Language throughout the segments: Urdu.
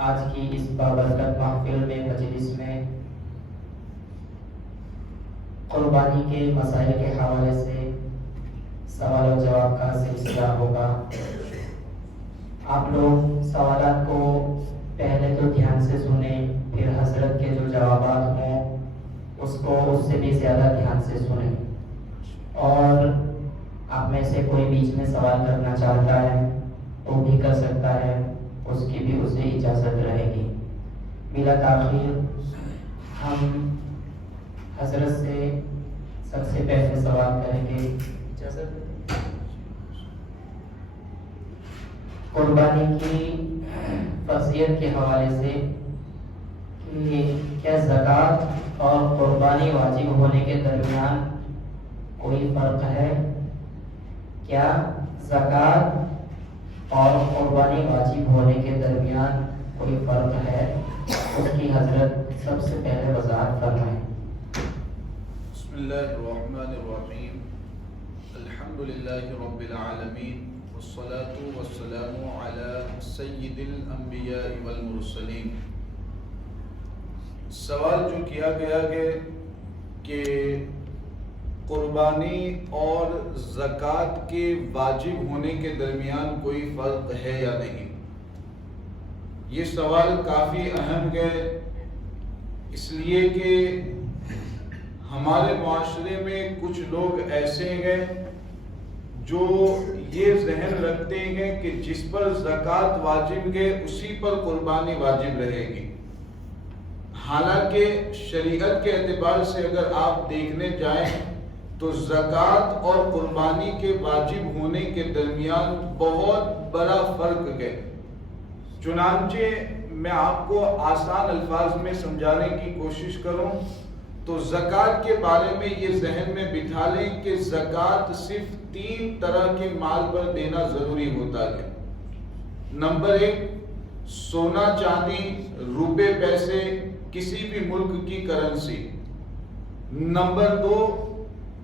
آج کی اس بابرکت محفل میں مجلس میں قربانی کے مسائل کے حوالے سے سوال و جواب کا سلسلہ ہوگا۔ آپ لوگ سوالات کو پہلے تو دھیان سے سنیں، پھر حضرت کے جو جوابات ہوں اس کو اس سے بھی زیادہ دھیان سے سنیں، اور آپ میں سے کوئی بیچ میں سوال کرنا چاہتا ہے وہ بھی کر سکتا ہے، اس کی بھی اسے اجازت رہے گی۔ بلا تاخیر ہم حضرت سے سب سے پہلے سوال کریں گے۔ اجازت قربانی کی فضیلت کے حوالے سے کہ کیا زکوٰۃ اور قربانی واجب ہونے کے درمیان کوئی فرق ہے؟ کیا زکوٰۃ اور قربانی واجب ہونے کے درمیان کوئی فرق ہے؟ اس کی حضرت سب سے پہلے وضاحت فرمائیں۔ بسم اللہ الرحمن الرحیم، الحمد للہ رب العالمین، والصلاة والسلام علی سید الانبیاء والمرسلین۔ سوال جو کیا گیا ہے کہ قربانی اور زکوٰۃ کے واجب ہونے کے درمیان کوئی فرق ہے یا نہیں، یہ سوال کافی اہم ہے، اس لیے کہ ہمارے معاشرے میں کچھ لوگ ایسے ہیں جو یہ ذہن رکھتے ہیں کہ جس پر زکوٰۃ واجب ہے اسی پر قربانی واجب رہے گی۔ حالانکہ شریعت کے اعتبار سے اگر آپ دیکھنے جائیں تو زکوٰۃ اور قربانی کے واجب ہونے کے درمیان بہت بڑا فرق ہے۔ چنانچہ میں آپ کو آسان الفاظ میں سمجھانے کی کوشش کروں تو زکوٰۃ کے بارے میں یہ ذہن میں بٹھا لیں کہ زکوٰۃ صرف 3 طرح کے مال پر دینا ضروری ہوتا ہے۔ نمبر 1، سونا چاندی، روپے پیسے، کسی بھی ملک کی کرنسی۔ نمبر 2،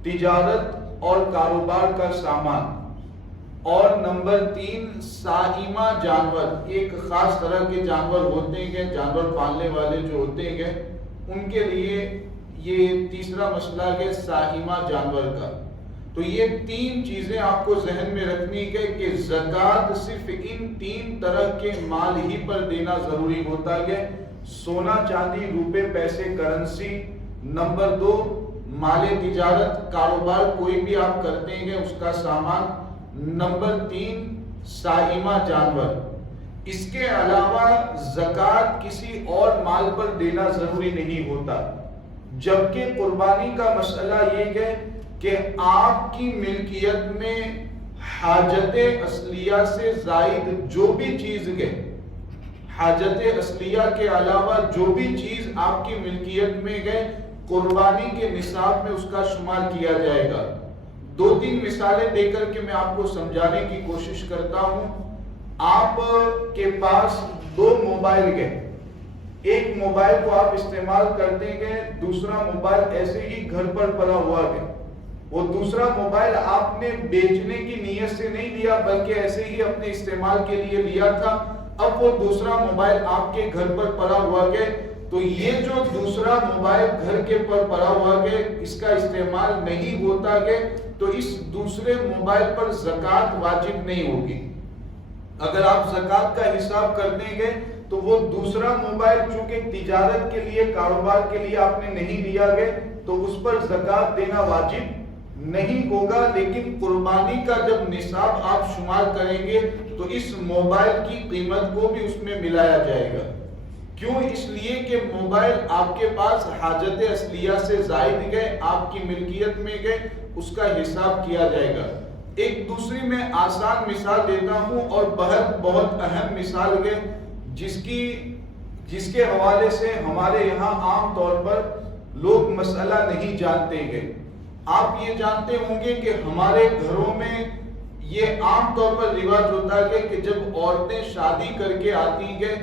تجارت اور کاروبار کا سامان۔ اور نمبر 3، سائمہ جانور، ایک خاص طرح کے جانور ہوتے ہیں، جانور پالنے والے جو ہوتے ہیں ان کے لیے یہ تیسرا مسئلہ ہے سائمہ جانور کا۔ تو یہ 3 چیزیں آپ کو ذہن میں رکھنی ہے کہ زکوٰۃ صرف ان 3 طرح کے مال ہی پر دینا ضروری ہوتا ہے، سونا چاندی، روپے پیسے، کرنسی۔ نمبر 2، مال تجارت، کاروبار کوئی بھی آپ کرتے ہیں اس کا سامان۔ نمبر 3، سائمہ جانور۔ اس کے علاوہ زکوٰۃ کسی اور مال پر دینا ضروری نہیں ہوتا، جبکہ قربانی کا مسئلہ یہ ہے کہ آپ کی ملکیت میں حاجت اصلیہ سے زائد جو بھی چیز ہے، حاجت اصلیہ کے علاوہ جو بھی چیز آپ کی ملکیت میں ہے، قربانی کے نصاب میں اس کا شمار کیا جائے گا۔ 2-3 مثالیں دے کر کے میں آپ کو سمجھانے کی کوشش کرتا ہوں۔ آپ کے پاس 2 موبائل ہیں، ایک موبائل کو آپ استعمال کرتے ہیں، دوسرا موبائل ایسے ہی گھر پر پڑا ہوا ہے۔ وہ دوسرا موبائل آپ نے بیچنے کی نیت سے نہیں لیا بلکہ ایسے ہی اپنے استعمال کے لیے لیا تھا۔ اب وہ دوسرا موبائل آپ کے گھر پر پڑا ہوا ہے، تو یہ جو دوسرا موبائل گھر کے پر پڑا ہوا ہے اس کا استعمال نہیں ہوتا ہے، تو اس دوسرے موبائل پر زکوٰۃ واجب نہیں ہوگی۔ اگر آپ زکوٰۃ کا حساب کرتے ہیں تو وہ دوسرا موبائل چونکہ تجارت کے لیے، کاروبار کے لیے آپ نے نہیں لیا ہے تو اس پر زکوٰۃ دینا واجب نہیں ہوگا، لیکن قربانی کا جب نصاب آپ شمار کریں گے تو اس موبائل کی قیمت کو بھی اس میں ملایا جائے گا۔ کیوں؟ اس لیے کہ موبائل آپ کے پاس حاجت اصلیہ سے زائد گئے، آپ کی ملکیت میں گئے، اس کا حساب کیا جائے گا۔ ایک دوسری میں آسان مثال دیتا ہوں اور بہت اہم مثال ہے جس کے حوالے سے ہمارے یہاں عام طور پر لوگ مسئلہ نہیں جانتے ہیں۔ آپ یہ جانتے ہوں گے کہ ہمارے گھروں میں یہ عام طور پر رواج ہوتا ہے کہ جب عورتیں شادی کر کے آتی ہیں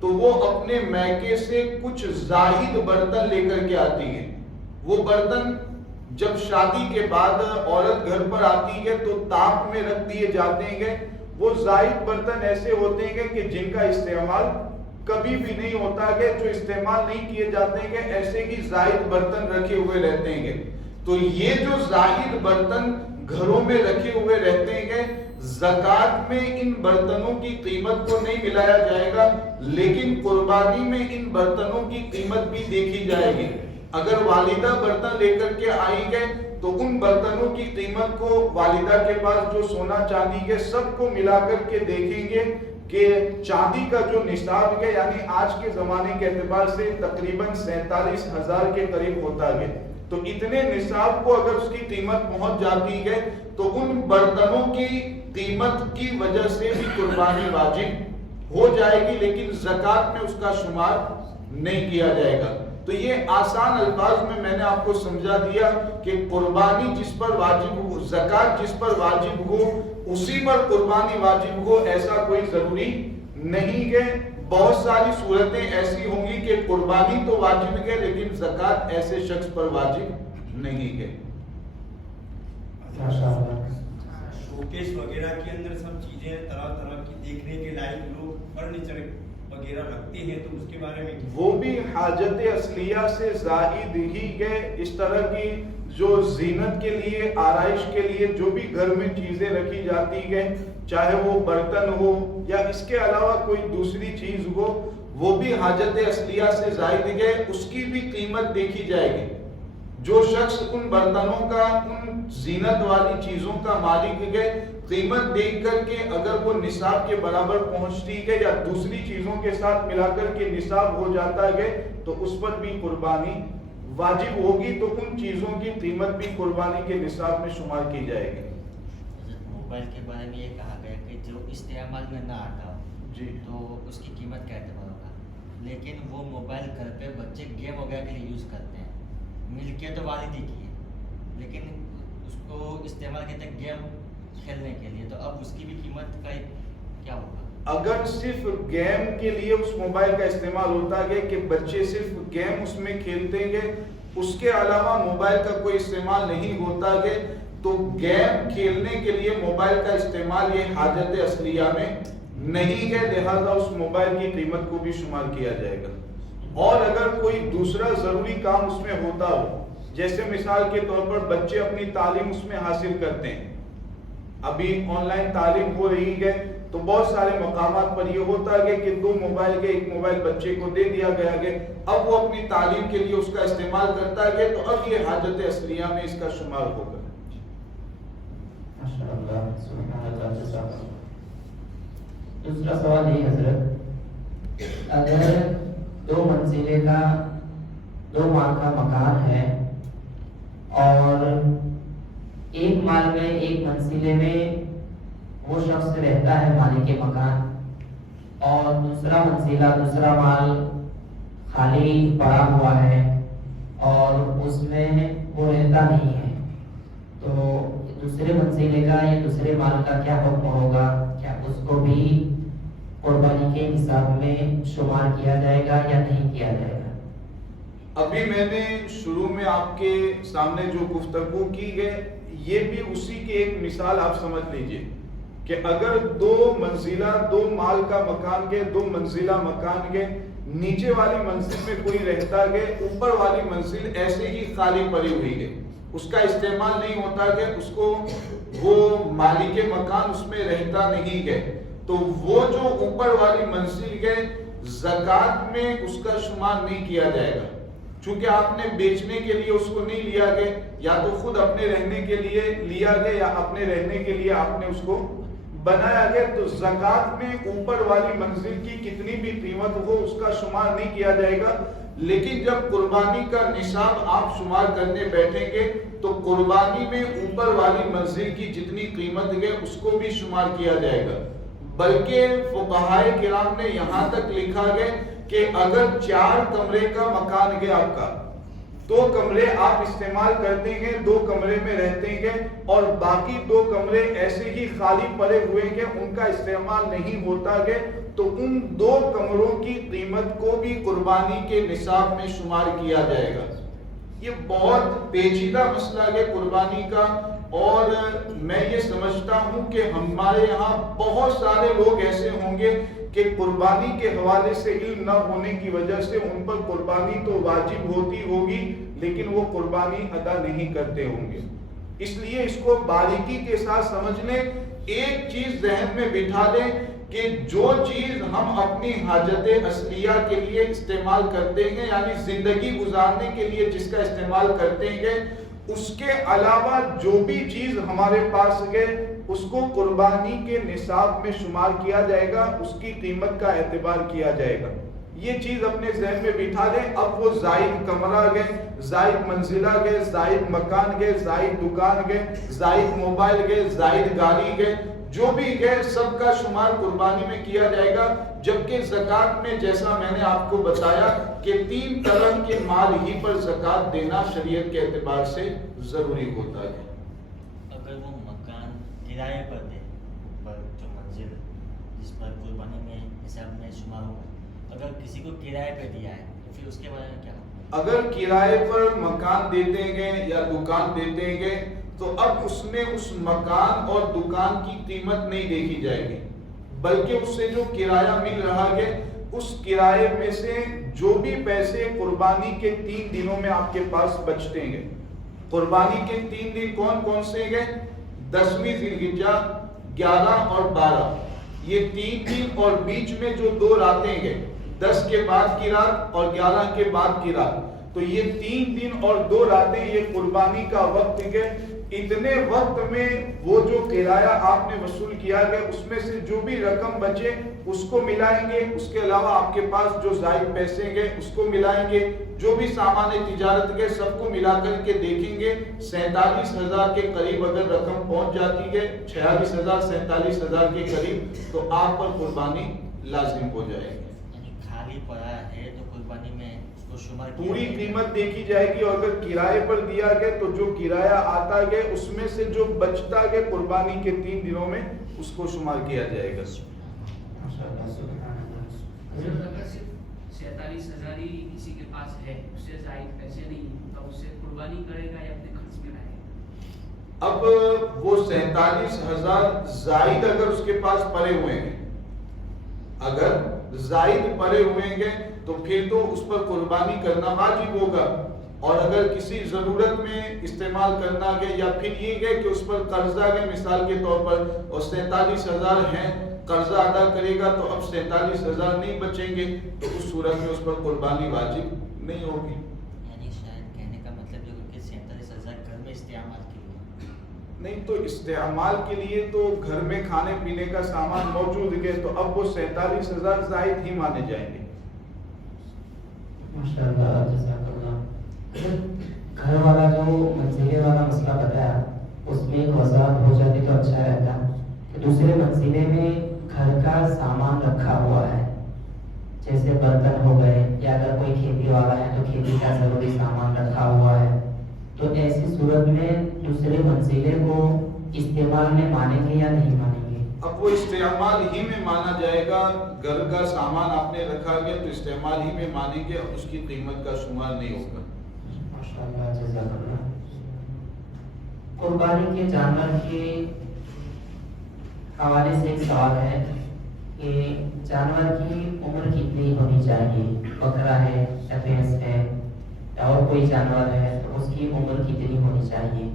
تو وہ اپنے میکے سے کچھ زائد برتن لے کر کے آتی ہیں۔ وہ برتن جب شادی کے بعد عورت گھر پر آتی ہے تو تاپ میں رکھ دیے جاتے ہیں۔ وہ زائد برتن ایسے ہوتے ہیں کہ جن کا استعمال کبھی بھی نہیں ہوتا کہ جو استعمال نہیں کیے جاتے ہیں کہ ایسے ہی زائد برتن رکھے ہوئے رہتے ہیں. تو یہ جو زائد برتن گھروں میں رکھے ہوئے رہتے ہیں زکوٰۃ میں ان برتنوں کی قیمت کو نہیں ملایا جائے گا، لیکن قربانی میں ان برتنوں کی قیمت بھی دیکھی جائے گی. اگر والدہ برتن لے کر کے آئیں گے تو ان برتنوں کی قیمت کو والدہ کے پاس جو سونا چاندی ہے سب کو ملا کر کے دیکھیں گے کہ چاندی کا جو نصاب ہے یعنی آج کے زمانے کے اعتبار سے تقریباً 47,000 کے قریب ہوتا ہے. تو اتنے نصاب کو اگر اس کی قیمت پہنچ جاتی ہے تو ان برتنوں کی قیمت کی وجہ سے بھی قربانی واجب ہو جائے گی، لیکن زکوٰۃ میں اس کا شمار نہیں کیا جائے گا. تو یہ آسان الفاظ میں نے آپ کو سمجھا دیا کہ قربانی جس پر واجب ہو، زکوٰۃ جس پر واجب ہو اسی پر قربانی واجب ہو ایسا کوئی ضروری نہیں ہے. بہت ساری صورتیں ایسی ہوں گی کہ قربانی تو واجب ہے لیکن زکوٰۃ ایسے شخص پر واجب نہیں ہے. شوکیس وغیرہ کے اندر سب چیزیں طرح طرح کی دیکھنے کے لائق لوگ فرنیچر وغیرہ رکھتے ہیں تو اس کے بارے میں وہ بھی حاجت اصلیہ سے زائد ہی ہے. اس طرح کی جو زینت کے لیے، آرائش کے لیے جو بھی گھر میں چیزیں رکھی جاتی ہیں، چاہے وہ برتن ہو یا اس کے علاوہ کوئی دوسری چیز ہو، وہ بھی حاجت اصلیہ سے زائد ہے. اس کی بھی قیمت دیکھی جائے گی. جو شخص ان برتنوں کا، ان زینت والی چیزوں کا مالک ہے، قیمت دیکھ کر کے اگر وہ نصاب کے برابر پہنچتی ہے یا دوسری چیزوں کے ساتھ ملا کر کے نصاب ہو جاتا ہے تو اس پر بھی قربانی واجب ہوگی. تو ان چیزوں کی قیمت بھی قربانی کے نصاب میں شمار کی جائے گی. موبائل کے بارے میں یہ کہا گیا کہ جو استعمال میں نہ آتا جی تو اس کی قیمت کا اعتبار ہوگا، لیکن وہ موبائل گھر پہ بچے گیم وغیرہ کے لیے یوز کرتے ہیں، ملکیت تو والدی کی ہے لیکن اس کو استعمال کرتے ہیں گیم کھیلنے کے لیے، تو اب اس کی بھی قیمت کا کیا ہوگا؟ اگر صرف گیم کے لیے اس موبائل کا استعمال ہوتا ہے کہ بچے صرف گیم اس میں کھیلتے ہیں، اس کے علاوہ موبائل کا کوئی استعمال نہیں ہوتا ہے، تو گیم کھیلنے کے لیے موبائل کا استعمال یہ حاجت اصلیہ میں نہیں ہے، لہذا اس موبائل کی قیمت کو بھی شمار کیا جائے گا. اور اگر کوئی دوسرا ضروری کام اس میں ہوتا ہو، جیسے مثال کے طور پر بچے اپنی تعلیم اس میں حاصل کرتے ہیں، ابھی آن لائن تعلیم ہو رہی ہے تو بہت سارے مقامات پر یہ ہوتا ہے کہ 2 موبائل کے، ایک موبائل بچے کو دے دیا گیا ہے، اب وہ اپنی تعلیم کے لیے اس کا استعمال کرتا ہے تو اب یہ حاجت اصلیہ میں اس کا شمار ہوگا. ماشاءاللہ، سبحان اللہ، جزاک اللہ. دوسرا سوال یہ حضرت، اگر 2 منزلے کا 2 مال کا مکان ہے اور ایک مال میں، ایک منزلے میں وہ شخص رہتا ہے مالک مکان، اور دوسرا منزلہ، دوسرا مال خالی پڑا ہوا ہے اور اس میں وہ رہتا نہیں ہے، تو دوسرے منزلے کا یا دوسرے مال کا کیا حکم ہوگا؟ کیا اس کو بھی قربانی کے نصاب میں شمار کیا جائے گا یا نہیں کیا جائے گا؟ ابھی میں نے شروع میں آپ کے سامنے جو گفتگو کی ہے یہ بھی اسی کی ایک مثال آپ سمجھ لیجئے کہ اگر 2 منزلہ 2 مال کا مکان کے 2 منزلہ مکان کے نیچے والی منزل میں کوئی رہتا ہے، اوپر والی منزل ایسے ہی خالی پڑی ہوئی ہے، اس کا استعمال نہیں ہوتا کہ اس کو وہ مالک مکان اس میں رہتا نہیں ہے، تو وہ جو اوپر والی منزل ہے زکوٰۃ میں اس کا شمار نہیں کیا جائے گا، چونکہ آپ نے بیچنے کے لیے اس کو نہیں لیا گیا، یا تو خود اپنے رہنے کے لیے لیا گیا یا اپنے رہنے کے لیے آپ نے اس کو بنایا گیا، تو زکوٰۃ میں اوپر والی منزل کی کتنی بھی قیمت ہو اس کا شمار نہیں کیا جائے گا. لیکن جب قربانی کا نصاب آپ شمار کرنے بیٹھیں گے تو قربانی میں اوپر والی منزل کی جتنی قیمت ہے اس کو بھی شمار کیا جائے گا. بلکہ فقہائے کرام نے یہاں تک لکھا ہے کہ اگر 4 کمرے کا مکان ہے آپ کا، 2 کمرے آپ استعمال کرتے ہیں، 2 کمرے میں رہتے ہیں اور باقی 2 کمرے ایسے ہی خالی پڑے ہوئے ہیں، ان کا استعمال نہیں ہوتا ہے، تو ان 2 کمروں کی قیمت کو بھی قربانی کے نصاب میں شمار کیا جائے گا. یہ بہت پیچیدہ مسئلہ ہے قربانی کا، اور میں یہ سمجھتا ہوں کہ ہمارے یہاں بہت سارے لوگ ایسے ہوں گے کہ قربانی کے حوالے سے علم نہ ہونے کی وجہ سے ان پر قربانی تو واجب ہوتی ہوگی لیکن وہ قربانی ادا نہیں کرتے ہوں گے. اس لیے اس کو باریکی کے ساتھ سمجھ لیں. ایک چیز ذہن میں بٹھا لیں کہ جو چیز ہم اپنی حاجت اصلیہ کے لیے استعمال کرتے ہیں یعنی زندگی گزارنے کے لیے جس کا استعمال کرتے ہیں اس کے علاوہ جو بھی چیز ہمارے پاس ہے اس کو قربانی کے نصاب میں شمار کیا جائے گا, اس کی قیمت کا اعتبار کیا جائے گا. یہ چیز اپنے ذہن میں بٹھا لیں. اب وہ زائد کمرہ گئے, زائد منزلہ گئے, زائد مکان گئے, زائد دکان گئے, زائد موبائل گئے, زائد گاڑی گئے, جو بھی گئے سب کا شمار قربانی میں کیا جائے گا. جبکہ زکوٰۃ میں جیسا میں نے آپ کو بتایا کہ 3 طرح کے مال ہی پر زکوٰۃ دینا شریعت کے اعتبار سے ضروری ہوتا ہے. اگر وہ مکان کرائے پر دے, اوپر جو منزل جس پر قربانی میں حساب میں شمار ہو, اگر کسی کو کرائے پہ دیا ہے تو پھر اس کے بارے میں کیا ہوگا؟ اگر کرائے پر مکان دیتے ہیں یا دکان دیتے ہیں تو اب اس میں اس مکان اور دکان کی قیمت نہیں دیکھی جائے گی بلکہ اس سے جو کرایہ مل رہا ہے اس کرائے میں سے جو بھی پیسے قربانی کے 3 دنوں میں آپ کے پاس بچتے ہیں. قربانی کے 3 دن کون کون سے ہیں؟ 10ویں ذی الحجہ, 11 اور 12. یہ 3 دن اور بیچ میں جو 2 راتیں ہیں, 10 کے بعد کی رات اور 11 کے بعد کی رات, تو یہ 3 دن اور 2 راتیں یہ قربانی کا وقت ہے. اتنے وقت میں وہ جو کرایہ آپ نے وصول کیا ہے اس میں سے جو بھی رقم بچے اس کو ملائیں گے. اس کے علاوہ آپ کے پاس جو زائد پیسے گئے اس کو ملائیں گے. جو بھی سامان تجارت کے سب کو ملا کر کے دیکھیں گے 47,000 کے قریب اگر رقم پہنچ جاتی ہے, 46,000 47,000 کے قریب, تو آپ پر قربانی لازم ہو جائے گی. یعنی خالی پڑا ہے تو قربانی میں اس کو شمار کیا پوری جائے گا. قیمت دیکھی جائے گی, اور اگر کرائے پر دیا گیا تو جو کرایہ آتا ہے اس میں سے جو بچتا ہے قربانی کے 3 دنوں میں اس کو شمار کیا جائے گا. اگر صرف 47,000 ہی کسی کے پاس ہے, اس سے زائد پیسے نہیں, تو اس سے قربانی کرے گا یا اپنے خرچ میں لائے گا؟ اب وہ 47,000 زائد اگر اس کے پاس پڑے ہوئے ہیں, اگر زائد پڑے ہوئے ہیں تو پھر تو اس پر قربانی کرنا واجب ہوگا. اور اگر کسی ضرورت میں استعمال کرنا ہے یا پھر یہ ہے کہ اس پر قرضہ ہے مثال کے طور پر اور 47,000 ہیں, قرضہ ادا کرے گا تو اب 47,000 نہیں بچیں گے, تو اس صورت میں اس پر قربانی واجب نہیں ہوگی. یعنی شاید کہنے کا مطلب یہ کہ 47,000 گھر میں استعمال کے لیے نہیں, تو استعمال کے لیے تو گھر میں کھانے پینے کا سامان موجود ہے, تو اب وہ 47,000 زائد ہی مانے جائیں گے. ماشاءاللہ, جزاک اللہ. گھر والا جو منزلے والا مسئلہ بتایا اس میں ایک وضاحت ہو جاتی تو اچھا رہتا کہ دوسرے منزلے میں گھر کا سامان رکھا ہوا ہے, جیسے برتن ہو گئے یا اگر کوئی کھیتی والا ہے تو کھیتی کا ضروری سامان رکھا ہوا ہے, تو ایسی صورت میں دوسرے منزلے کو استعمال میں مانیں گے یا نہیں مانیں گے؟ اب وہ استعمال ہی میں مانا جائے گا. گھر کا سامان آپ نے رکھا گیا تو استعمال ہی میں مانیں گے, اب اس کی قیمت کا شمار نہیں ہوگا. ماشاءاللہ, جزاک اللہ. قربانی کے جانور کے حوالے سے ایک سوال ہے کہ جانور کی عمر کتنی ہونی چاہیے؟ بکرا ہے یا بھینس ہے یا اور کوئی جانور ہے تو اس کی عمر کتنی ہونی چاہیے؟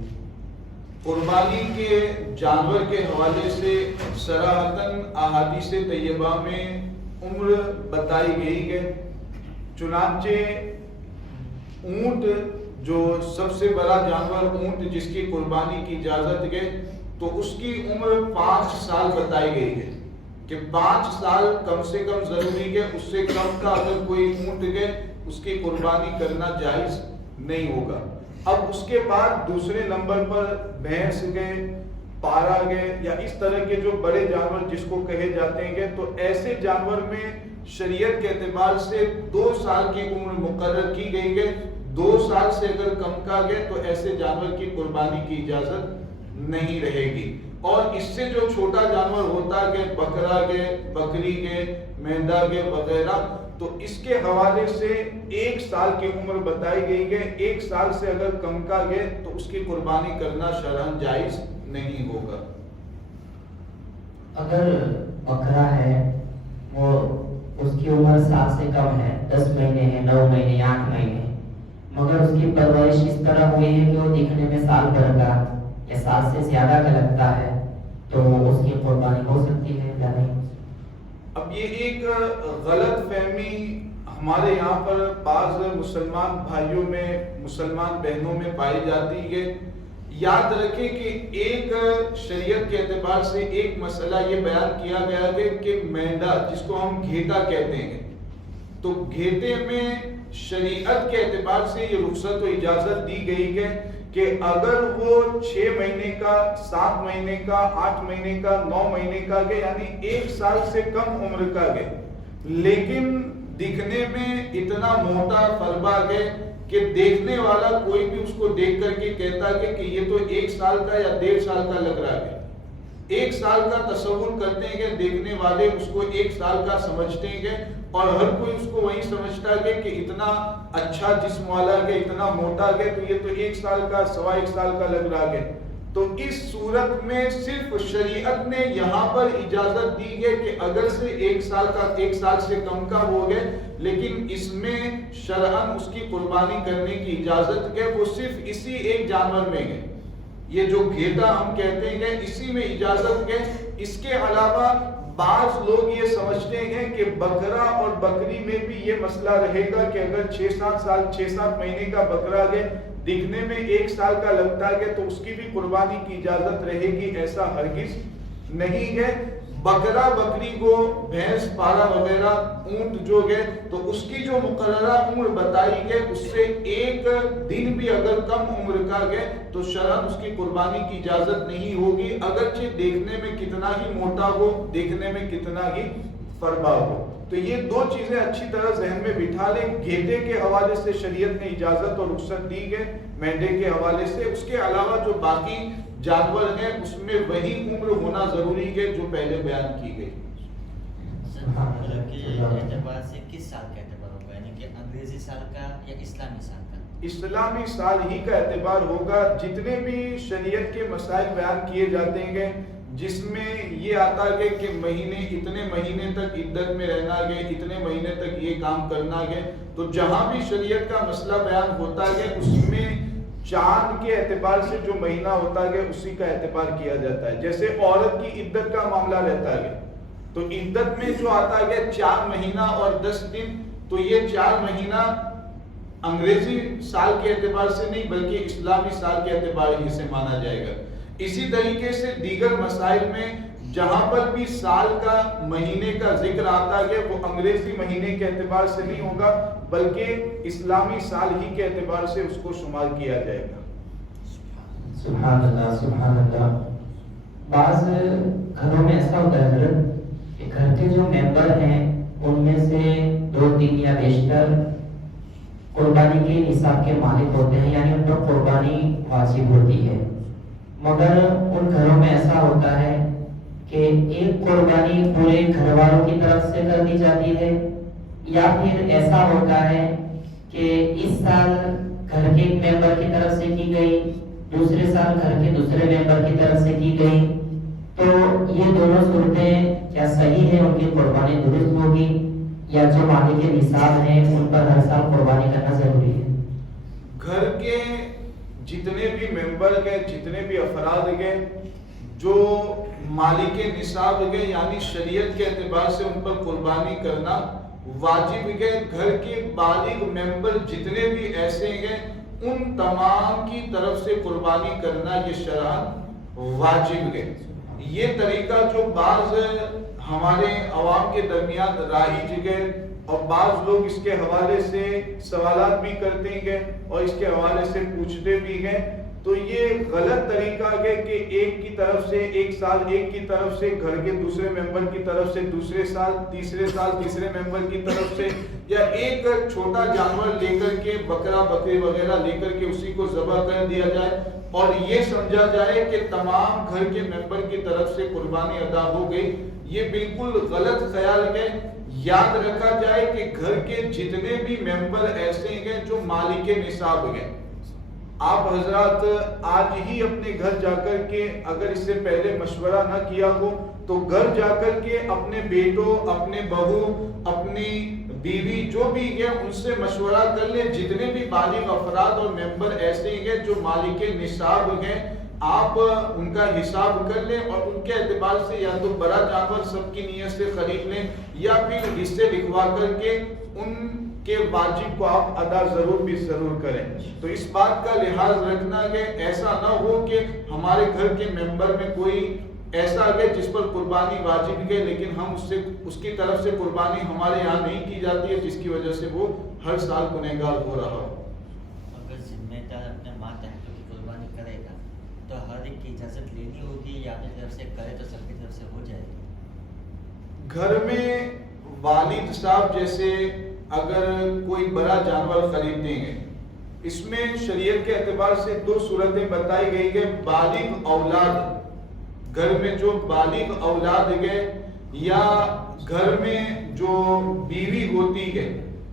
قربانی کے جانور کے حوالے سے صراحتاً احادیث طیبہ میں عمر بتائی گئی ہے. چنانچہ اونٹ جو سب سے بڑا جانور اونٹ جس کی قربانی کی اجازت ہے تو اس کی عمر 5 سال بتائی گئی ہے کہ 5 سال کم سے کم ضروری ہے. اس سے کم کا اگر کوئی اونٹ ہے اس کی قربانی کرنا جائز نہیں ہوگا. اب اس کے بعد دوسرے نمبر پر بھینس گئے, پارا گئے یا اس طرح کے جو بڑے جانور جس کو کہے جاتے ہیں, تو ایسے جانور میں شریعت کے اعتبار سے 2 سال کی عمر مقرر کی گئی ہے. 2 سال سے اگر کم کا گئے تو ایسے جانور کی قربانی کی اجازت نہیں رہے گی. اور اس سے جو چھوٹا جانور ہوتا ہے بکرا گئے, بکری گئے, مینڈا گئے وغیرہ, تو اس کے حوالے سے 1 سال کی عمر بتائی گئی ہے. 1 سال سے اگر کم کا گئے تو اس کی قربانی کرنا شرعاً جائز نہیں ہوگا. اگر بکرا ہے, وہ اس کی عمر 7 سے کم ہے، 10 مہینے ہے، 9 مہینے یا 8 مہینے، مگر اس کی پرورش اس طرح ہوئی ہے کہ وہ دکھنے میں سال بھر کا یا سال سے زیادہ کا لگتا ہے، تو اس کی قربانی ہو سکتی ہے یا نہیں؟ اب یہ ایک غلط فہمی ہمارے یہاں پر بعض مسلمان بھائیوں میں، مسلمان بہنوں میں پائی جاتی ہے۔ یاد رکھیں کہ ایک شریعت کے اعتبار سے ایک مسئلہ یہ بیان کیا گیا ہے کہ مینڈا جس کو ہم گھیٹا کہتے ہیں، تو گھیٹے میں شریعت کے اعتبار سے یہ رخصت و اجازت دی گئی ہے کہ اگر وہ 6 مہینے کا، 7 مہینے کا، 8 مہینے کا، 9 مہینے کا گئے، یعنی 1 سال سے کم عمر کا گئے، لیکن دکھنے میں اتنا موٹا فربا گئے کہ دیکھنے والا کوئی بھی اس کو دیکھ کر کے کہتا ہے کہ یہ تو 1 سال کا یا 1.5 سال کا لگ رہا ہے۔ 1 سال کا تصور کرتے ہیں کہ دیکھنے والے اس کو 1 سال کا سمجھتے ہیں، اور ہر کوئی اس کو وہی سمجھتا ہے کہ اتنا اچھا جسم والا ہے، اتنا موٹا ہے، تو یہ تو 1 سال کا، 1.25 سال کا لگ رہا ہے۔ تو اس صورت میں صرف شریعت نے یہاں پر اجازت دی ہے کہ اگر سے 1 سال کا، 1 سال سے کم کا ہو گئے، لیکن اس میں شرعاً اس کی قربانی کرنے کی اجازت ہے، وہ صرف اسی ایک جانور میں ہے، یہ جو گھیٹا ہم کہتے ہیں اسی میں اجازت ہے۔ اس کے علاوہ بعض لوگ یہ سمجھتے ہیں کہ بکرا اور بکری میں بھی یہ مسئلہ رہے گا کہ اگر 6-7 مہینے کا بکرا ہے، دکھنے میں 1 سال کا لگتا ہے تو اس کی بھی قربانی کی اجازت رہے گی، ایسا ہرگز نہیں ہے۔ بکرا بکری کو، بھینس پارا وغیرہ، اونٹ جو ہے، تو اس کی جو مقررہ عمر بتائی ہے اس سے 1 دن بھی اگر کم عمر کا ہے تو شرعاً اس کی قربانی کی اجازت نہیں ہوگی، اگرچہ دیکھنے میں کتنا ہی موٹا ہو، دیکھنے میں کتنا ہی فربا ہو۔ تو یہ 2 چیزیں اچھی طرح ذہن میں بٹھا لیں۔ گھیٹے کے حوالے سے شریعت نے اجازت اور رخصت دی ہے، مینڈے کے حوالے سے۔ اس کے علاوہ جو باقی جانور ہیں اس میں وہی عمر ہونا ضروری ہے جو پہلے بیان کی گئی۔ مطلب کہ اعتبار سے کس سال کا اعتبار ہوگا، یعنی کہ انگریزی سال کا یا اسلامی سال کا؟ اسلامی سال ہی کا اعتبار ہوگا۔ جتنے بھی شریعت کے مسائل بیان کیے جاتے ہیں جس میں یہ آتا ہے کہ مہینے، اتنے مہینے تک عدت میں رہنا ہے، اتنے مہینے تک یہ کام کرنا ہے، تو جہاں بھی شریعت کا مسئلہ بیان ہوتا ہے اس میں چاند کے اعتبار سے جو مہینہ ہوتا ہے اسی کا اعتبار کیا جاتا ہے۔ جیسے عورت کی عدت کا معاملہ رہتا ہے تو عدت میں جو آتا ہے 4 مہینہ اور 10 دن، تو یہ 4 مہینہ انگریزی سال کے اعتبار سے نہیں بلکہ اسلامی سال کے اعتبار ہی سے مانا جائے گا۔ اسی طریقے سے دیگر مسائل میں جہاں پر بھی سال کا، مہینے کا ذکر آتا ہے وہ انگریزی مہینے کے اعتبار سے نہیں ہوگا بلکہ اسلامی سال ہی کے اعتبار سے اس کو شمار کیا جائے گا۔ سبحان اللہ، سبحان اللہ۔ بعض گھروں میں ایسا ہوتا ہے حضرت کہ گھر کے جو ممبر ہیں ان میں سے 2-3 یا بیشتر قربانی کے نصاب کے مالک ہوتے ہیں، یعنی ان پر قربانی واجب ہوتی ہے، مگر ان گھروں میں ایسا ہوتا ہے کہ ایک قربانی پورے گھر والوں کی طرف سے کر دی جاتی ہے، یا پھر ایسا ہوتا ہے کہ اس سال گھر کے ایک ممبر کی طرف سے کی گئی، دوسرے سال گھر کے دوسرے ممبر کی طرف سے کی گئی، تو یہ دونوں صورتیں کیا صحیح ہے؟ ان کی قربانی درست ہوگی یا جو مالک نصاب ہیں ان پر ہر سال قربانی کرنا ضروری ہے؟ گھر کے جتنے بھی ممبر گئے، جتنے بھی افراد گئے جو مالک نصاب گئے یعنی شریعت کے اعتبار سے ان پر قربانی کرنا واجب گئے، گھر کے بالغ ممبر جتنے بھی ایسے گئے ان تمام کی طرف سے قربانی کرنا یہ شرعاً واجب گئے۔ یہ طریقہ جو بعض ہمارے عوام کے درمیان رائج گئے اور بعض لوگ اس کے حوالے سے سوالات بھی کرتے ہیں اور اس کے حوالے سے پوچھتے بھی ہیں، تو یہ غلط طریقہ ہے کہ ایک کی طرف سے 1 سال، ایک کی طرف سے گھر کے دوسرے ممبر کی طرف سے دوسرے سال، تیسرے سال تیسرے ممبر کی طرف سے، یا ایک چھوٹا جانور لے کر کے، بکرا بکری وغیرہ لے کر کے اسی کو ذبح کر دیا جائے اور یہ سمجھا جائے کہ تمام گھر کے ممبر کی طرف سے قربانی ادا ہو گئی۔ یہ بالکل غلط خیال ہے۔ یاد رکھا جائے کہ گھر کے جتنے بھی ممبر ایسے ہیں جو مالک نصاب ہیں، آپ حضرات آج ہی اپنے گھر جا کر کے اگر اس سے پہلے مشورہ نہ کیا ہو تو گھر جا کر کے اپنے بیٹوں، اپنے بہو، اپنی بیوی جو بھی ہے ان سے مشورہ کر لیں. جتنے بھی بالغ افراد اور ممبر ایسے ہیں جو مالک نصاب ہیں، آپ ان کا حساب کر لیں اور ان کے اعتبار سے یا تو بڑا جانور سب کی نیت سے خرید لیں یا پھر حصے لکھوا کر کے ان کے واجب کو آپ ادا ضرور کریں. تو اس بات کا لحاظ رکھنا کہ ایسا نہ ہو کہ ہمارے گھر کے ممبر میں کوئی ایسا ہے جس پر قربانی واجب ہے لیکن ہم اس کی طرف سے قربانی ہمارے یہاں نہیں کی جاتی ہے، جس کی وجہ سے وہ ہر سال گنہگار ہو رہا ہو. اگر ذمہ دار اپنے ماتحت کی قربانی کرے گا تو ہر ایک کی اجازت لینی ہوگی یا اپنی طرف سے کرے تو سب کی طرف سے ہو جائے گی؟ گھر میں والد صاحب جیسے اگر کوئی بڑا جانور خریدتے ہیں، اس میں شریعت کے اعتبار سے دو صورتیں بتائی گئی کہ بالغ اولاد، گھر میں جو بالغ اولاد ہے یا گھر میں جو بیوی ہوتی ہے،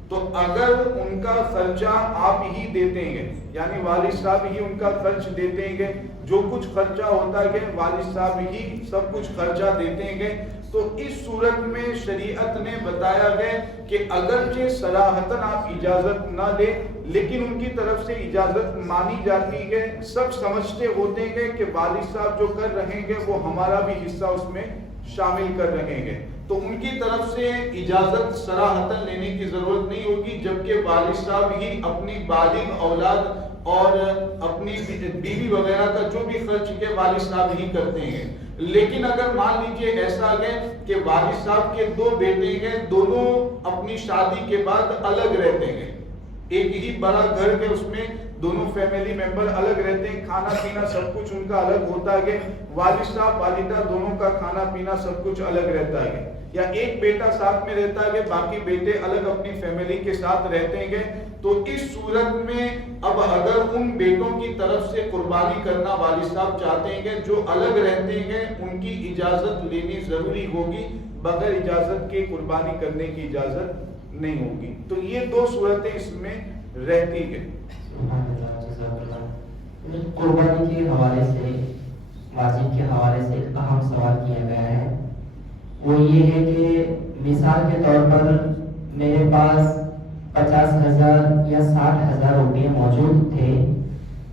تو اگر ان کا خرچہ آپ ہی دیتے ہیں، یعنی والد صاحب ہی ان کا خرچ دیتے ہیں، جو کچھ خرچہ ہوتا ہے والد صاحب ہی سب کچھ خرچہ دیتے ہیں، تو اس صورت میں شریعت نے بتایا ہے کہ اگرچہ صراحتاً آپ اجازت نہ دیں لیکن ان کی طرف سے اجازت مانی جاتی ہے. سب سمجھتے ہوتے ہیں کہ والد صاحب جو کر رہے ہیں وہ ہمارا بھی حصہ اس میں شامل کر رہے ہیں، تو ان کی طرف سے اجازت صراحتاً لینے کی ضرورت نہیں ہوگی، جبکہ والد صاحب ہی اپنی بالغ اولاد اور اپنی بیوی وغیرہ کا جو بھی خرچ ہے والد صاحب ہی کرتے ہیں. لیکن اگر مان لیجئے ایسا ہے کہ والد صاحب کے دو بیٹے ہیں، دونوں اپنی شادی کے بعد الگ رہتے ہیں، ایک ہی بڑا گھر ہے، اس میں دونوں فیملی ممبر الگ رہتے ہیں، کھانا پینا سب کچھ ان کا الگ ہوتا ہے، والد صاحب والدہ دونوں کا کھانا پینا سب کچھ الگ رہتا ہے، یا ایک بیٹا ساتھ میں رہتا ہے باقی بیٹے الگ اپنی فیملی کے ساتھ رہتے ہیں، تو اس صورت میں اب اگر ان بیٹوں کی طرف سے قربانی کرنا والد صاحب چاہتے ہیں جو الگ رہتے ہیں، ان کی اجازت لینی ضروری ہوگی، بغیر اجازت کے قربانی کرنے کی اجازت نہیں ہوگی. تو یہ دو صورتیں اس میں رہتی ہیں. قربانی کے حوالے سے، واجب کے حوالے سے ایک اہم سوال کیا گیا ہے، وہ یہ ہے کہ مثال کے طور پر میرے پاس 50,000 یا 60,000 روپے موجود تھے،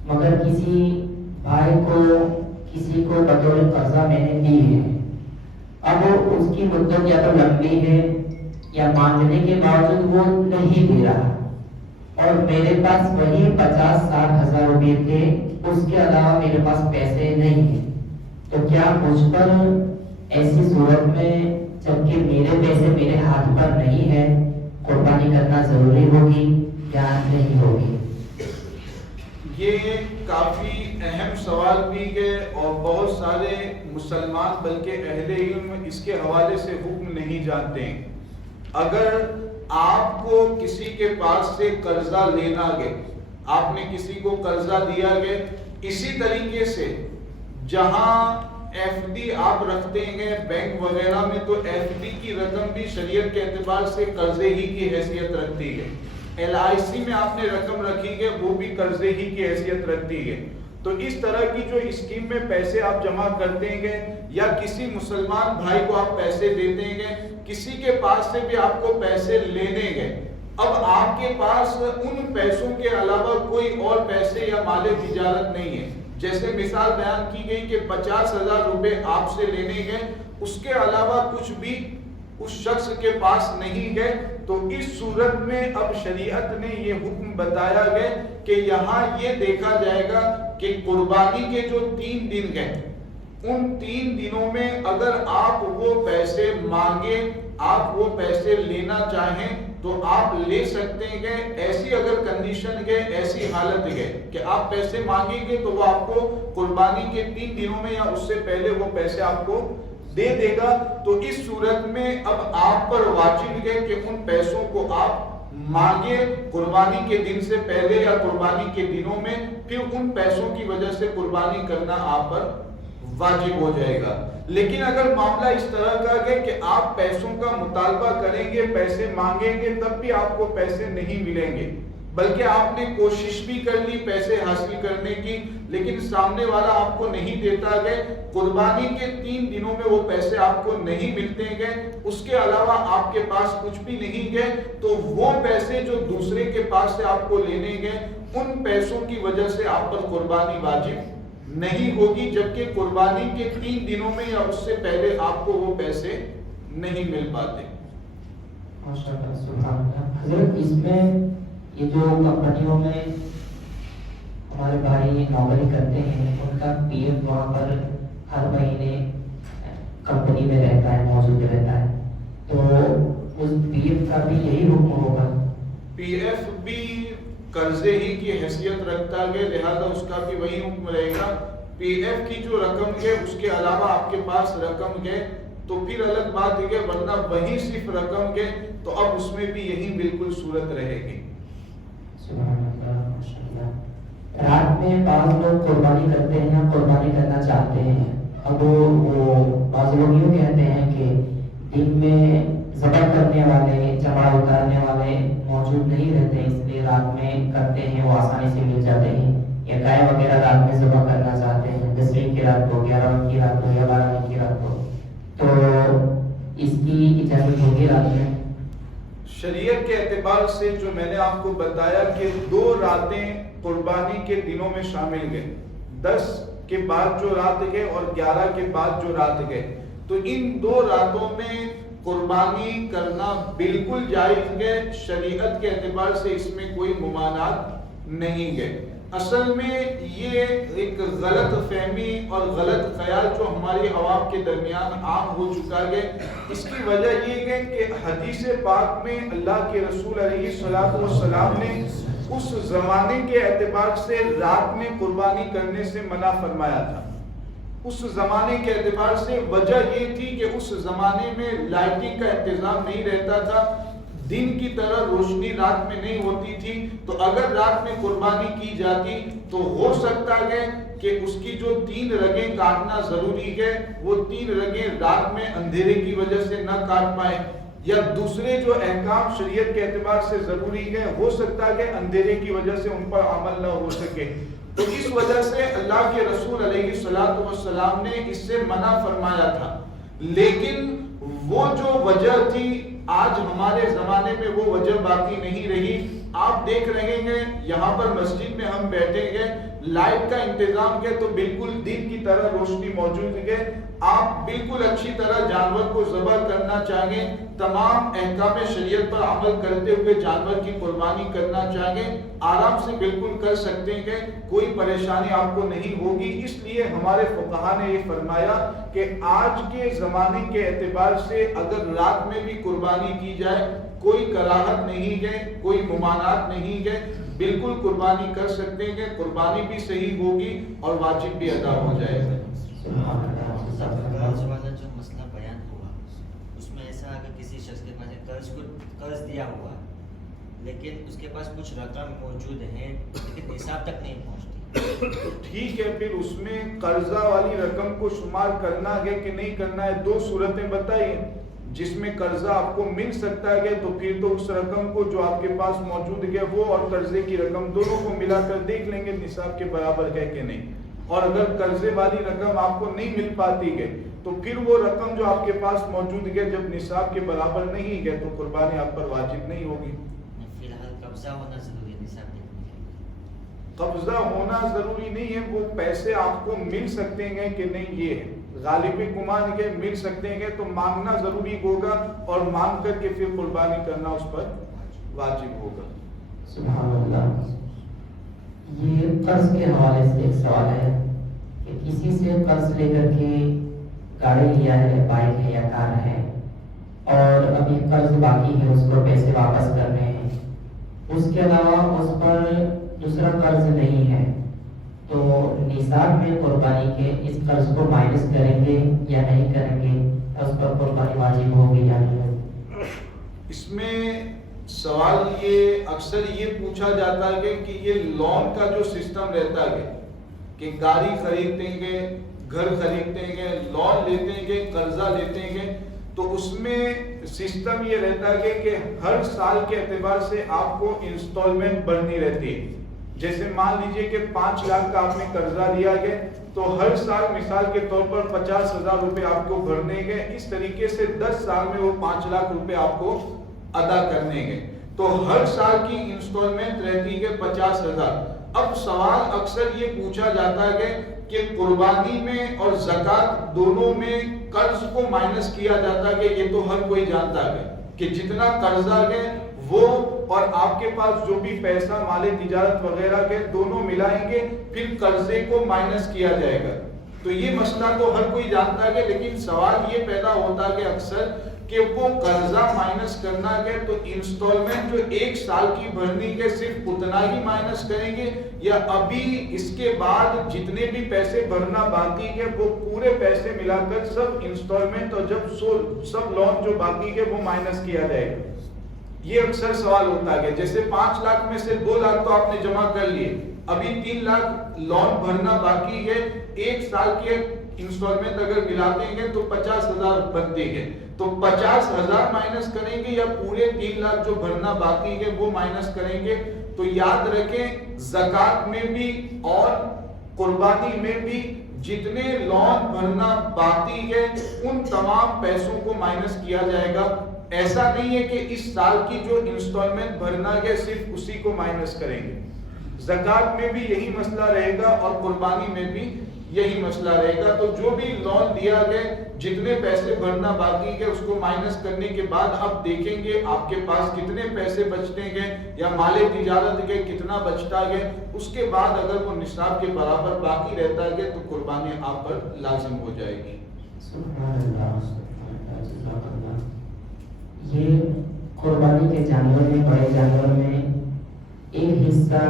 مگر کسی بھائی کو کسی کو بطور قرضہ میں نے دی ہے. اب اس کی مدت یا تو لمبی ہے یا مانگنے کے باوجود وہ نہیں دے رہا، اور میرے پاس وہی 50-60,000 روپے تھے، اس کے علاوہ میرے پاس پیسے نہیں ہیں. تو کیا مجھ پر ایسی صورت میں جبکہ میرے پیسے میرے ہاتھ پر نہیں ہے قربانی کرنا ضروری ہوگی یا نہیں ہوگی؟ یہ کافی اہم سوال بھی ہے اور بہت سارے مسلمان بلکہ اہل علم اس کے حوالے سے حکم نہیں جانتے ہیں. اگر آپ کو کسی کے پاس سے قرضہ لینا گئے، آپ نے کسی کو قرضہ دیا گئے، اسی طریقے سے جہاں ایف ڈی آپ رکھتے ہیں بینک وغیرہ میں، تو ایف ڈی کی رقم بھی شریعت کے اعتبار سے قرضے ہی کی حیثیت رکھتی ہے. ایل آئی سی میں آپ نے رقم رکھی ہے وہ بھی قرضے ہی کی حیثیت رکھتی ہے. تو اس طرح کی جو اسکیم میں پیسے آپ جمع کرتے ہیں یا کسی مسلمان بھائی کو آپ پیسے دیتے ہیں، کسی کے پاس سے بھی آپ کو پیسے لینے گئے، اب آپ کے پاس ان پیسوں کے علاوہ کوئی اور پیسے یا مال تجارت نہیں ہے. جیسے مثال بیان کی گئی کہ 50,000 روپے آپ سے لینے گئے، اس کے علاوہ کچھ بھی اس شخص کے پاس نہیں گئے، تو اس صورت میں اب شریعت نے یہ حکم بتایا گیا کہ یہاں یہ دیکھا جائے گا کہ قربانی کے جو 3 دن گئے، ان 3 دنوں میں اگر آپ وہ پیسے مانگے، آپ وہ پیسے لینا چاہیں تو آپ لے سکتے ہیں. ایسی اگر کنڈیشن ہے، ایسی حالت ہے کہ آپ پیسے مانگیں گے تو وہ آپ کو قربانی کے 3 دنوں میں یا اس سے پہلے وہ پیسے آپ کو دے دے گا. تو اس صورت میں اب آپ پر واجب ہے کہ ان پیسوں کو آپ مانگے قربانی کے دن سے پہلے یا قربانی کے دنوں میں، پھر ان پیسوں کی وجہ سے قربانی کرنا آپ پر واجب ہو جائے گا. لیکن اگر معاملہ اس طرح کا ہے کہ آپ پیسوں کا مطالبہ کریں گے، پیسے مانگیں گے، تب بھی آپ کو پیسے نہیں ملیں گے، بلکہ آپ نے کوشش بھی کر لی پیسے حاصل کرنے کی، لیکن سامنے والا آپ کو نہیں دیتا گئے، قربانی کے 3 دنوں میں وہ پیسے آپ کو نہیں ملتے گئے، اس کے علاوہ آپ کے پاس کچھ بھی نہیں گئے، تو وہ پیسے جو دوسرے کے پاس سے آپ کو لینے گئے، ان پیسوں کی وجہ سے آپ پر قربانی واجب نہیں ہوگی، جبکہ قربانی کے 3 دنوں میں یا اس سے پہلے آپ کو وہ پیسے نہیں مل پاتے۔ ماشاءاللہ، سبحان اللہ۔ حضرت اس میں یہ جو کمپنیوں میں ہمارے بھائی نوکری کرتے ہیں، ان کا پی ایف وہاں پر ہر مہینے کمپنی میں رہتا ہے، موجود رہتا ہے، تو اس پی ایف کا بھی یہی حکم ہوگا؟ پی ایف بھی قرضے ہی کی حیثیت رکھتا ہے، لہذا اس کا بھی وہی حکم رہے گا۔ پی ایف کی جو رقم ہے اس کے علاوہ آپ کے پاس رقم ہے تو پھر الگ بات ہے، ورنہ وہی صرف رقم ہے تو اب اس میں بھی یہی بالکل صورت رہے گی۔ سبحان اللہ، ماشاءاللہ۔ رات میں بعض لوگ قربانی کرتے ہیں یا قربانی کرنا چاہتے ہیں، اب وہ بعض لوگ یوں کہتے ہیں کہ دن میں ذبح کرنے والے، جمع اتارنے والے موجود نہیں رہتے، اس لیے رات میں کرتے ہیں، وہ آسانی سے مل جاتے ہیں، یا گائے وغیرہ رات میں ذبح کرنا چاہتے ہیں 10ویں کی رات کو، 11ویں کی رات کو یا 12ویں کی رات کو، تو اس کی اجازت ہوگی رات میں؟ شریعت کے اعتبار سے جو میں نے آپ کو بتایا کہ 2 راتیں قربانی کے دنوں میں شامل گئے، 10 کے بعد جو رات گئے اور 11 کے بعد جو رات گئے، تو ان 2 راتوں میں قربانی کرنا بالکل جائز ہے، شریعت کے اعتبار سے اس میں کوئی ممانعت نہیں ہے۔ اصل میں یہ ایک غلط فہمی اور غلط خیال جو ہماری عوام کے درمیان عام ہو چکا ہے، اس کی وجہ یہ ہے کہ حدیث پاک میں اللہ کے رسول علیہ الصلوۃ والسلام نے اس زمانے کے اعتبار سے رات میں قربانی کرنے سے منع فرمایا تھا۔ اس زمانے کے اعتبار سے وجہ یہ تھی کہ اس زمانے میں لائٹنگ کا انتظام نہیں رہتا تھا، دن کی طرح روشنی رات میں نہیں ہوتی تھی، تو اگر رات میں قربانی کی جاتی تو ہو سکتا ہے کہ اس کی جو 3 رگیں کاٹنا ضروری ہے، وہ 3 رگیں رات میں اندھیرے کی وجہ سے نہ کاٹ پائیں، یا دوسرے جو احکام شریعت کے اعتبار سے ضروری ہے، ہو سکتا ہے اندھیرے کی وجہ سے ان پر عمل نہ ہو سکے، تو اس وجہ سے اللہ کے رسول علیہ الصلوۃ والسلام نے اس سے منع فرمایا تھا۔ لیکن وہ جو وجہ تھی آج ہمارے زمانے میں وہ وجہ باقی نہیں رہی۔ آپ دیکھ رہے ہیں یہاں پر مسجد میں ہم بیٹھے ہیں، لائٹ کا انتظام ہے تو بالکل دن کی طرح روشنی موجود ہے، آپ بالکل اچھی طرح جانور کو ذبح کرنا چاہیں، تمام احکام شریعت پر عمل کرتے ہوئے جانور کی قربانی کرنا چاہیں، آرام سے بالکل کر سکتے ہیں، کوئی پریشانی آپ کو نہیں ہوگی۔ اس لیے ہمارے فقہا نے یہ فرمایا کہ آج کے زمانے کے اعتبار سے اگر رات میں بھی قربانی کی جائے کوئی کراہت نہیں ہے، کوئی ممانعت نہیں ہے، بالکل قربانی کر سکتے ہیں، قربانی بھی صحیح ہوگی اور واجب بھی ادا ہو جائے گا۔ قرض والا جو مسئلہ بیان ہوا اس میں ایسا اگر کسی شخص کے پاس قرض دیا ہوا لیکن اس کے پاس کچھ رقم موجود ہے لیکن نصاب تک نہیں پہنچتی، تو ٹھیک ہے، پھر اس میں قرضہ والی رقم کو شمار کرنا ہے کہ نہیں کرنا ہے، 2 صورتیں بتائی ہیں جس میں قرضہ آپ کو مل سکتا ہے، تو پھر تو اس رقم کو جو آپ کے پاس موجود ہے وہ اور قرضے کی رقم دونوں کو ملا کر دیکھ لیں گے نصاب کے برابر ہے کہ نہیں، اور اگر قرضے والی رقم آپ کو نہیں مل پاتی ہے تو پھر وہ رقم جو آپ کے پاس موجود ہے جب نصاب کے برابر نہیں ہے تو قربانی آپ پر واجب نہیں ہوگی۔ فی الحال قبضہ ہونا ضروری ہے نصاب کے لیے؟ قبضہ ہونا ضروری نہیں ہے، وہ پیسے آپ کو مل سکتے ہیں کہ نہیں، یہ ہے غالب گمان کے مل سکتے ہیں تو مانگنا ضروری ہوگا اور مانگ کر کے پھر قربانی کرنا اس پر واجب ہوگا۔ سبحان اللہ۔ یہ قرض کے حوالے سے ایک سوال ہے کہ کسی سے قرض لے کر کے گاڑی لیا ہے، بائک ہے یا کار ہے، اور ابھی قرض باقی ہے، اس کو پیسے واپس کرنے ہیں، اس کے علاوہ اس پر دوسرا قرض نہیں ہے، تو نصاب میں قربانی کے اس قرض کو مائنس کریں گے یا نہیں کریں گے، اس پر قربانی واجب ہوگی یا نہیں ہوگی؟ اس میں سوال یہ اکثر یہ پوچھا جاتا ہے کہ یہ لون کا جو سسٹم رہتا ہے کہ گاڑی خریدتے ہیں، گھر خریدتے ہیں، لون لیتے ہیں، قرضہ لیتے ہیں، تو اس میں سسٹم یہ رہتا ہے کہ ہر سال کے اعتبار سے آپ کو انسٹالمنٹ بھرنی رہتی ہے. جیسے مان لیجئے کہ 5 لاکھ کا آپ نے قرضہ لیا گیا تو ہر سال مثال کے طور پر 50,000 روپے آپ کو بھرنے گئے. اس طریقے سے 10 سال میں وہ 5 لاکھ روپے آپ کو ادا کرنے گئے. تو ہر سال کی انسٹالمنٹ رہتی ہے 50,000. اب سوال اکثر یہ پوچھا جاتا ہے کہ قربانی میں اور زکوٰۃ دونوں میں قرض کو مائنس کیا جاتا ہے. کہ یہ تو ہر کوئی جانتا ہے کہ جتنا قرضہ ہے وہ اور آپ کے پاس جو بھی پیسہ مال تجارت وغیرہ کے دونوں ملائیں گے پھر قرضے کو مائنس کیا جائے گا. تو یہ مسئلہ تو ہر کوئی جانتا ہے لیکن سوال یہ پیدا ہوتا ہے کہ اکثر کہ وہ قرضہ مائنس کرنا ہے تو انسٹالمنٹ جو 1 سال کی بھرنی ہے صرف اتنا ہی مائنس کریں گے یا ابھی اس کے بعد جتنے بھی پیسے بھرنا باقی ہے وہ پورے پیسے ملا کر سب انسٹالمنٹ اور جب سب لون جو باقی ہے وہ مائنس کیا جائے گا. یہ اکثر سوال ہوتا ہے. جیسے 5 لاکھ میں سے 2 لاکھ تو آپ نے جمع کر لیے, ابھی 3 لاکھ لون بھرنا باقی ہے. 1 سال کے انسٹالمنٹ اگر ملا دیں گے تو 50,000 بنتے ہیں. تو 50,000 مائنس کریں گے یا پورے 3 لاکھ جو بھرنا باقی ہے وہ مائنس کریں گے. تو یاد رکھیں زکوٰۃ میں بھی اور قربانی میں بھی جتنے لون بھرنا باقی ہے ان تمام پیسوں کو مائنس کیا جائے گا. ایسا نہیں ہے کہ اس سال کی جو انسٹالمنٹ بھرنا ہے صرف اسی کو مائنس کریں گے. زکوٰۃ میں بھی یہی مسئلہ رہے گا اور قربانی میں بھی یہی مسئلہ رہے گا. تو جو بھی لون دیا گیا جتنے پیسے بھرنا باقی ہے اس کو مائنس کرنے کے بعد اب دیکھیں گے آپ کے پاس کتنے پیسے بچتے ہیں یا مال تجارت کے کتنا بچتا ہے. اس کے بعد اگر وہ نصاب کے برابر باقی رہتا ہے تو قربانی آپ پر لازم ہو جائے گی. سبحان اللہ. یہ قربانی کے جانور میں بڑے جانور میں ایک حصہ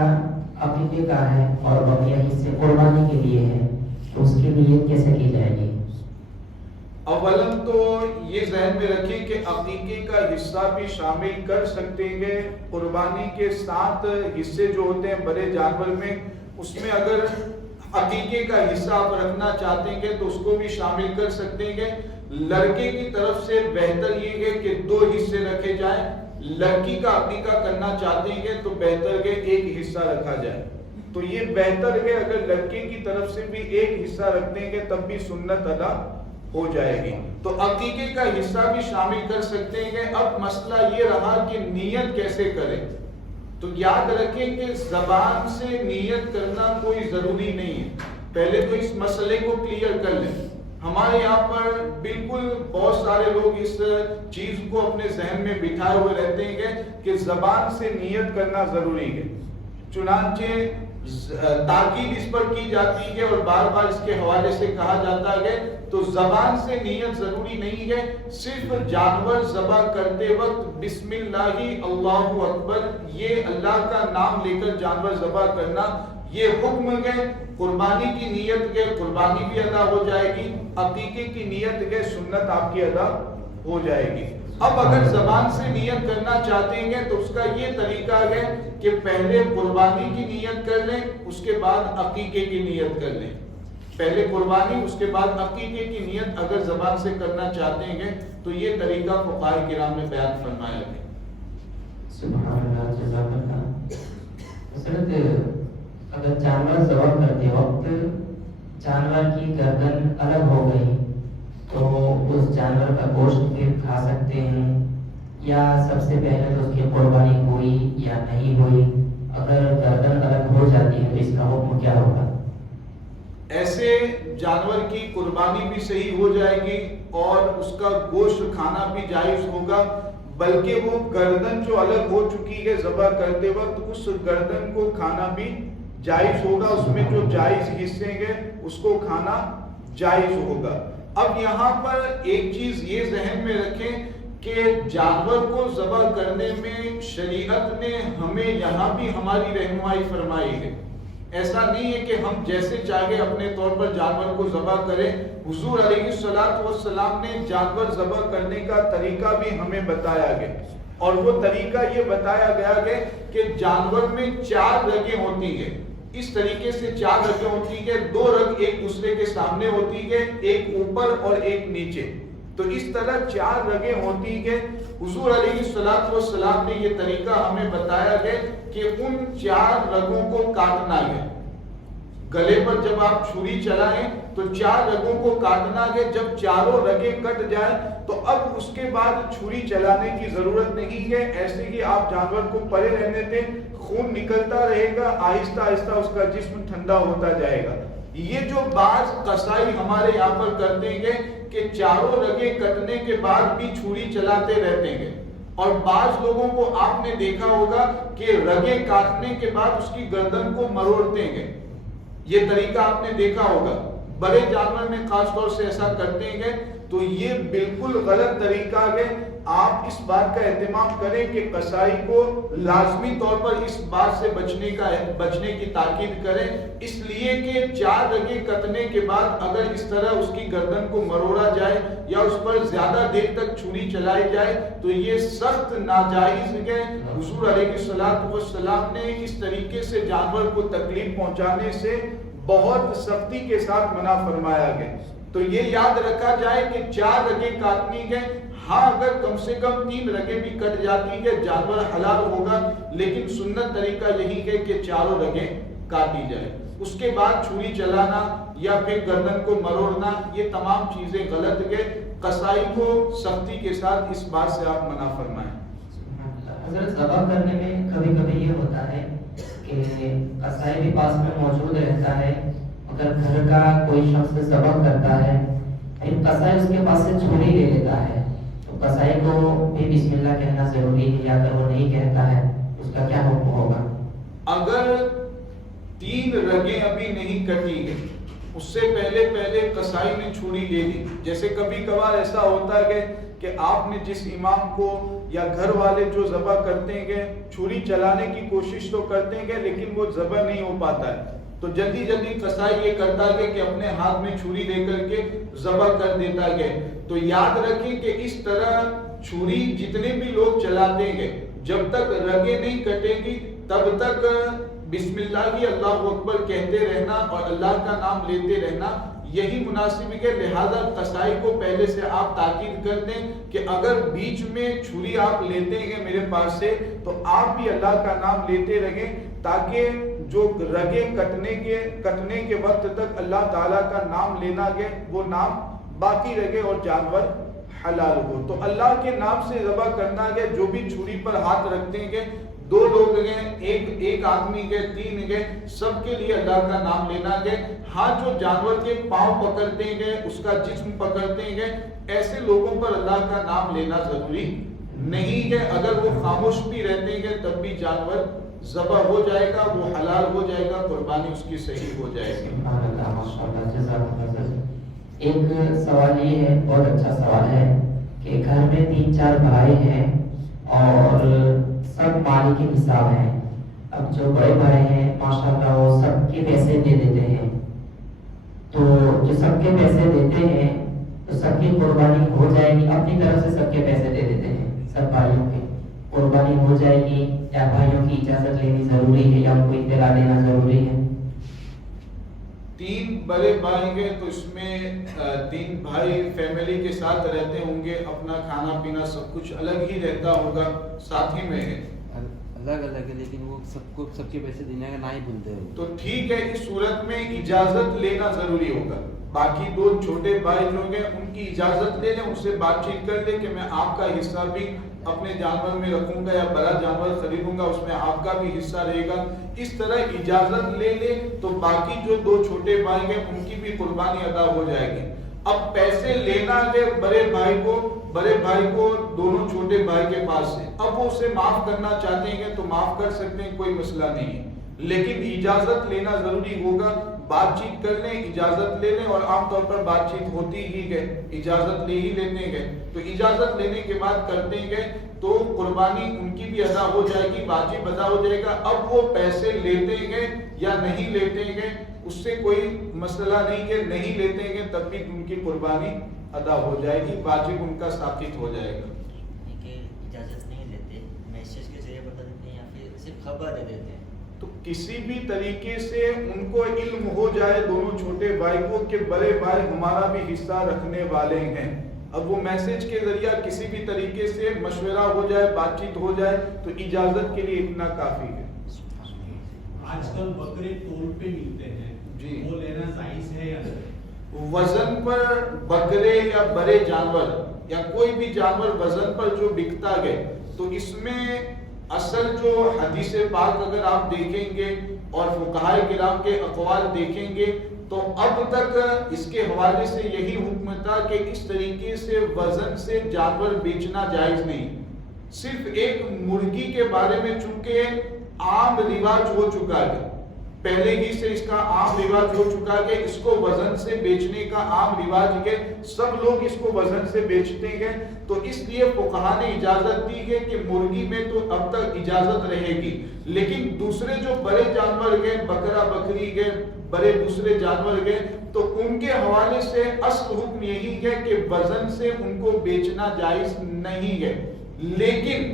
عقیقے کا ہے اور بقیہ حصے قربانی کے لیے ہے, تو اس کی نیت کیسے کی جائے گی؟ اولاً تو یہ ذہن میں رکھیں کہ عقیقے کا حصہ بھی شامل کر سکتے ہیں. قربانی کے 7 حصے جو ہوتے ہیں بڑے جانور میں, اس میں اگر عقیقے کا حصہ آپ رکھنا چاہتے ہیں تو اس کو بھی شامل کر سکتے ہیں. لڑکے کی طرف سے بہتر یہ ہے کہ 2 حصے رکھے جائیں. لڑکی کا عقیقہ کرنا چاہتے ہیں تو بہتر ہے 1 حصہ رکھا جائے. تو یہ بہتر ہے اگر لڑکے کی طرف سے بھی 1 حصہ رکھتے ہیں تب بھی سنت ادا ہو جائے گی. تو عقیقے کا حصہ بھی شامل کر سکتے ہیں. اب مسئلہ یہ رہا کہ نیت کیسے کریں. تو یاد رکھیں کہ زبان سے نیت کرنا کوئی ضروری نہیں ہے. پہلے تو اس مسئلے کو کلیئر کر لیں. ہمارے یہاں پر بالکل بہت سارے لوگ اس چیز کو اپنے ذہن میں بٹھائے ہوئے رہتے ہیں کہ زبان سے نیت کرنا ضروری ہے. چنانچہ تاکید اس پر کی جاتی ہے اور بار بار اس کے حوالے سے کہا جاتا ہے تو زبان سے نیت ضروری نہیں ہے. صرف جانور ذبح کرتے وقت بسم اللہ اللہ اکبر یہ اللہ کا نام لے کر جانور ذبح کرنا یہ حکم ہے. قربانی کی نیت کے قربانی بھی ادا ہو جائے گی, عقیقے کی نیت کے سنت آپ کی ادا ہو جائے گی. اب اگر زبان سے نیت کرنا چاہتے ہیں تو اس کا یہ طریقہ ہے کہ پہلے قربانی کی نیت کر لیں, اس کے بعد عقیقے کی نیت کر لیں. پہلے قربانی اس کے بعد عقیقے کی نیت اگر زبان سے کرنا چاہتے ہیں تو یہ طریقہ فقہاء کرام نے بیان فرمایا ہے. سبحان اللہ. جزاک اللہ. حضرت اگر جانور ذبح کرتے وقت جانور کی گردن الگ ہو گئی تو اس جانور کا گوشت پھر کھا سکتے ہیں یا سب سے پہلے تو اس کی قربانی ہوئی یا نہیں ہوئی؟ اگر گردن الگ ہو جاتی ہے تو اس کا حکم کیا ہوگا؟ ایسے جانور کی قربانی بھی صحیح ہو جائے گی اور اس کا گوشت کھانا بھی جائز ہوگا, بلکہ وہ گردن جو الگ ہو چکی ہے ذبح کرتے وقت اس گردن کو کھانا بھی جائز ہوگا. اس میں جو جائز حصے ہیں اس کو کھانا جائز ہوگا. اب یہاں پر ایک چیز یہ ذہن میں رکھیں کہ جانور کو ذبح کرنے میں شریعت نے ہمیں یہاں بھی ہماری رہنمائی فرمائی ہے. ایسا نہیں ہے کہ ہم جیسے چاہے اپنے طور پر جانور کو ذبح کریں. حضور علیہ الصلوۃ والسلام نے جانور ذبح کرنے کا طریقہ بھی ہمیں بتایا گیا اور وہ طریقہ یہ بتایا گیا ہے کہ جانور میں 4 رگیں ہوتی ہیں. اس طریقے سے 4 رگیں ہوتی ہیں. 2 رگ ایک دوسرے کے سامنے ہوتی ہے, ایک اوپر اور ایک نیچے. تو اس طرح 4 رگیں ہوتی ہیں. حضور علیہ السلام نے یہ طریقہ ہمیں بتایا ہے کہ ان 4 رگوں کو کاٹنا ہے. گلے پر جب آپ چھری چلائیں تو 4 رگوں کو کاٹنا ہے. جب چاروں رگیں کٹ جائیں تو اب اس کے بعد چھری چلانے کی ضرورت نہیں ہے. ایسے ہی آپ جانور کو پڑے رہنے دیں, خون نکلتا رہے گا, آہستہ آہستہ اس کا جسم ٹھنڈا ہوتا جائے گا. یہ جو بعض قصائی ہمارے یہاں پر کرتے ہیں کہ چاروں رگیں کٹنے کے بعد بھی چھری چلاتے رہتے ہیں, اور بعض لوگوں کو آپ نے دیکھا ہوگا کہ رگیں کاٹنے کے بعد اس کی گردن کو مروڑتے ہیں. یہ طریقہ آپ نے دیکھا ہوگا, بڑے جانور میں خاص طور سے ایسا کرتے ہیں. تو یہ بالکل غلط طریقہ ہے. آپ اس بات کا اہتمام کریں کہ قصائی کو لازمی طور پر اس بات سے بچنے کی تاکید کریں, اس لیے کہ 4 رگیں کٹنے کے بعد اگر اس طرح اس کی گردن کو مروڑا جائے یا اس پر زیادہ دیر تک چھری چلائی جائے تو یہ سخت ناجائز ہے. حضور علیہ السلام نے اس طریقے سے جانور کو تکلیف پہنچانے سے بہت سختی کے ساتھ منع فرمایا گیا. تو یہ یاد رکھا جائے کہ 4 رگیں کاٹنی ہے. ہاں اگر کم سے کم 3 رگیں بھی کٹ جاتی ہے جانور حلال ہوگا, لیکن سنت طریقہ یہی ہے کہ 4 رگیں کاٹی جائے. اس کے بعد چھری چلانا یا پھر گردن کو مروڑنا یہ تمام چیزیں غلط ہے. قصائی کو سختی کے ساتھ اس بات سے آپ منع فرمائیں. حضرت ذبح کرنے میں کبھی کبھی یہ ہوتا ہے کہ قصائی بھی پاس میں موجود رہتا ہے, اگر گھر کا کوئی شخص ذبح کرتا ہے پھر قصائی اس کے پاس سے چھری لے لیتا ہے, تو قصائی کو بھی بسم اللہ کہنا ضروری ہے, یا اگر وہ نہیں کہتا ہے اس کا کیا حکم ہوگا؟ اگر 3 رگیں ابھی نہیں کٹی گئی, اس سے پہلے قصائی نے چھری لے لی. جیسے کبھی کبھار ایسا ہوتا ہے کہ آپ نے جس امام کو یا گھر والے جو ذبح کرتے ہیں چھری چلانے کی کوشش تو کرتے ہیں لیکن وہ ذبح نہیں ہو پاتا ہے, تو جلدی قصائی یہ کرتا ہے کہ اپنے ہاتھ میں چھری لے کر کے ذبح کر دیتا ہے. تو یاد رکھیں کہ اس طرح چھری جتنے بھی لوگ چلاتے ہیں جب تک رگیں نہیں کٹیں گی تب تک بسم اللہ ہی اللہ اکبر کہتے رہنا اور اللہ کا نام لیتے رہنا یہی مناسب ہے. لہذا قصائی کو پہلے سے آپ تاکید کر دیں کہ اگر بیچ میں چھری آپ لیتے ہیں میرے پاس سے تو آپ بھی اللہ کا نام لیتے رہیں, تاکہ جو رگیں کٹنے کے وقت تک اللہ تعالیٰ کا نام لینا ہے وہ نام باقی رہے اور جانور حلال ہو. تو اللہ کے نام سے ذبح کرنا ہے. جو بھی چھری پر ہاتھ رکھتے ہیں 2 لوگ ہیں, ایک آدمی ہے, 3 ہے, سب کے لیے اللہ کا نام لینا ہے. ہاں جو جانور کے پاؤں پکڑتے ہیں اس کا جسم پکڑتے ہیں ایسے لوگوں پر اللہ کا نام لینا ضروری نہیں ہے. اگر وہ خاموش بھی رہتے ہیں تب بھی جانور ذبح ہو جائے گا, وہ حلال ہو جائے گا, قربانی اس کی صحیح ہو جائے گی. ایک سوال یہ ہے, بہت اچھا سوال ہے, کہ گھر میں 3-4 بھائی ہیں اور سب مالی کے حساب ہیں. اب جو بڑے بھائی ہیں ماشاءاللہ وہ سب کے پیسے دے دیتے ہیں, تو جو سب کے پیسے دیتے ہیں تو سب کی قربانی ہو جائے گی, اپنی طرف سے سب کے پیسے دے دیتے ہیں, سب بھائیوں کی قربانی ہو جائے گی, یا بھائیوں کی اجازت لینی ضروری ہے, یا ان کو اطلاع دینا ضروری ہے؟ 3 بڑے بھائی ہیں تو اس میں 3 بھائی فیملی کے ساتھ رہتے ہوں گے, اپنا کھانا پینا سب کچھ الگ ہی رہتا ہوگا, ساتھ ہی میں ہے الگ ہے, لیکن وہ سب کے پیسے دینے کا نہ ہی بھولتے ہیں. تو ٹھیک ہے, اس صورت میں اجازت لینا ضروری ہوگا. باقی 2 چھوٹے بھائی جو ہیں ان کی اجازت لے لیں, ان سے بات چیت کر لیں کہ میں آپ کا حصہ بھی اپنے جانور میں رکھوں گا یا بڑا جانور خریدوں گا, اس میں آپ کا بھی حصہ رہے گا. اس طرح اجازت لے لے تو باقی جو 2 چھوٹے بھائی ہیں ان کی بھی قربانی ادا ہو جائے گی. اب پیسے لینا ہے بڑے بھائی کو دونوں چھوٹے بھائی کے پاس سے, اب وہ اسے معاف کرنا چاہتے ہیں تو معاف کر سکتے ہیں, کوئی مسئلہ نہیں ہے, لیکن اجازت لینا ضروری ہوگا. بات چیت کر لیں, اجازت لے لیں, اور عام طور پر بات چیت ہوتی ہی ہے, اجازت لے ہی لیتے ہیں. تو اجازت لینے کے بعد کرتے ہیں تو قربانی ان کی بھی ادا ہو جائے گی, واجب ادا ہو جائے گا. اب وہ پیسے لیتے ہیں یا نہیں لیتے ہیں اس سے کوئی مسئلہ نہیں ہے, نہیں لیتے ہیں تب بھی ان کی قربانی ادا ہو جائے گی, واجب ان کا ثابت ہو جائے گا. اجازت نہیں لیتے, میسج کے ذریعے بتا دیتے ہیں یا پھر صرف خبر دے دیتے ہیں. تو کسی بھی طریقے سے ان کو علم ہو جائے دونوں چھوٹے بھائی کو کہ بڑے بھائی ہمارا بھی حصہ رکھنے والے ہیں, اب وہ میسج کے ذریعہ کسی بھی طریقے سے مشورہ ہو جائے، بات چیت ہو جائے تو اجازت کے لیے اتنا کافی ہے۔ آج کل بکرے تول پہ ملتے ہیں، جی، وہ لینا جائز ہے یا نہیں؟ وزن پر بکرے یا بڑے جانور یا کوئی بھی جانور وزن پر جو بکتا گئے تو اس میں اصل جو حدیث پاک اگر آپ دیکھیں گے اور فقہائے کرام کے اقوال دیکھیں گے تو اب تک اس کے حوالے سے یہی حکم تھا کہ اس طریقے سے وزن سے جانور بیچنا جائز نہیں۔ صرف ایک مرغی کے بارے میں چونکہ عام رواج ہو چکا ہے، پہلے ہی سے اس کا عام رواج ہو چکا ہے کہ اس کو وزن سے بیچنے کا عام رواج ہے، سب لوگ اس کو وزن سے بیچتے ہیں، تو اس لیے فقہاء نے اجازت دی ہے کہ مرغی میں تو اب تک اجازت رہے گی، لیکن دوسرے جو بڑے جانور گئے، بکرا بکری گئے، بڑے دوسرے جانور گئے، تو ان کے حوالے سے اصل حکم یہی ہے کہ وزن سے ان کو بیچنا جائز نہیں ہے۔ لیکن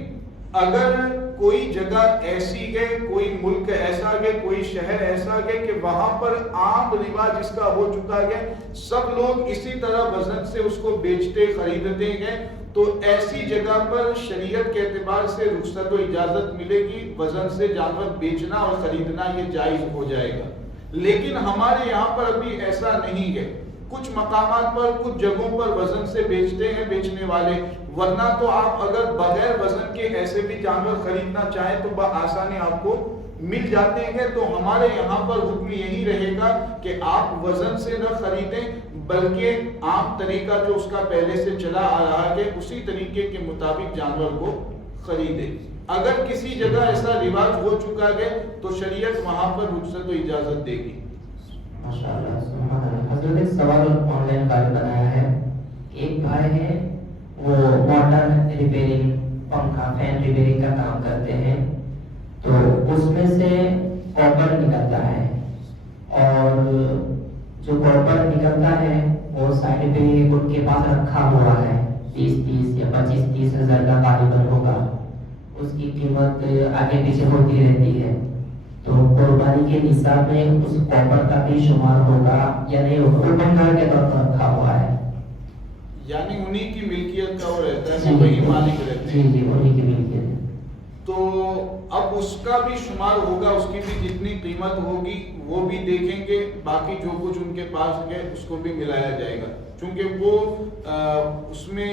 اگر کوئی جگہ ایسی ہے، کوئی ملک ایسا ہے، کوئی شہر ایسا ہے کہ وہاں پر عام رواج اس کا ہو چکا ہے، سب لوگ اسی طرح وزن سے اس کو بیچتے خریدتے ہیں، تو ایسی جگہ پر شریعت کے اعتبار سے رخصت و اجازت ملے گی، وزن سے جانور بیچنا اور خریدنا یہ جائز ہو جائے گا۔ لیکن ہمارے یہاں پر ابھی ایسا نہیں ہے، کچھ مقامات پر کچھ جگہوں پر وزن سے بیچتے ہیں بیچنے والے، ورنہ تو آپ اگر بغیر وزن کے ایسے بھی جانور خریدنا چاہیں تو بآسانی آپ کو مل جاتے ہیں۔ تو ہمارے یہاں پر حکم یہی رہے گا کہ آپ وزن سے نہ خریدیں، بلکہ عام طریقہ جو اس کا پہلے سے چلا آ رہا ہے اسی طریقے کے مطابق جانور کو خریدیں۔ اگر کسی جگہ ایسا رواج ہو چکا ہے تو شریعت وہاں پر رخصت و اجازت دے گی۔ ماشاءاللہ، سبحان اللہ۔ حضرت ایک سوال آن لائن کارڈ بنایا ہے، ایک بھائی ہے وہ موٹر ریپیئرنگ، پنکھا فین ریپیئرنگ کا کام کرتے ہیں، تو اس میں سے کاپر نکلتا ہے، اور جو کاپر نکلتا ہے وہ سائڈ پہ ان کے پاس رکھا ہوا ہے، 30 یا 25-30 ہزار کا غالباً ہوگا، اس کی قیمت آگے پیچھے ہوتی رہتی ہے، تو قربانی کے نصاب میں اس کاپر کا بھی شمار ہوگا یا نہیں ہوگا؟ وہ بنگال کے طور پر رکھا ہوا ہے، یعنی انہی کی ملکیت کا وہ رہتا ہے، وہی مالک رہتے ہیں۔ جی انہی کی ملکیت ہے، تو اب اس کا بھی شمار ہوگا، اس کی بھی جتنی قیمت ہوگی وہ بھی دیکھیں گے، باقی جو کچھ ان کے پاس ہے اس کو بھی ملایا جائے گا، چونکہ وہ اس میں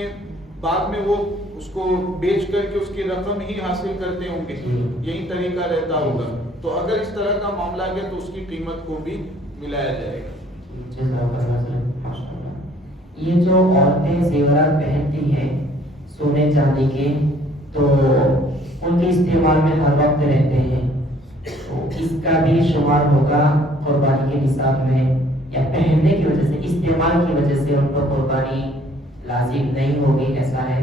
بعد میں وہ اس کو بیچ کر کے اس کی رقم ہی حاصل کرتے ہوں گے، یہی طریقہ رہتا ہوگا، تو اگر اس طرح کا معاملہ ہے تو اس کی قیمت کو بھی ملایا جائے گا۔ یہ جو عورتیں زیورات پہنتی ہیں سونے چاندی کے، تو ان کے استعمال میں ہر وقت رہتے ہیں، تو اس کا بھی شمار ہوگا قربانی کے نصاب میں، یا پہننے کی وجہ سے، استعمال کی وجہ سے ان کو قربانی لازم نہیں ہوگی، ایسا ہے؟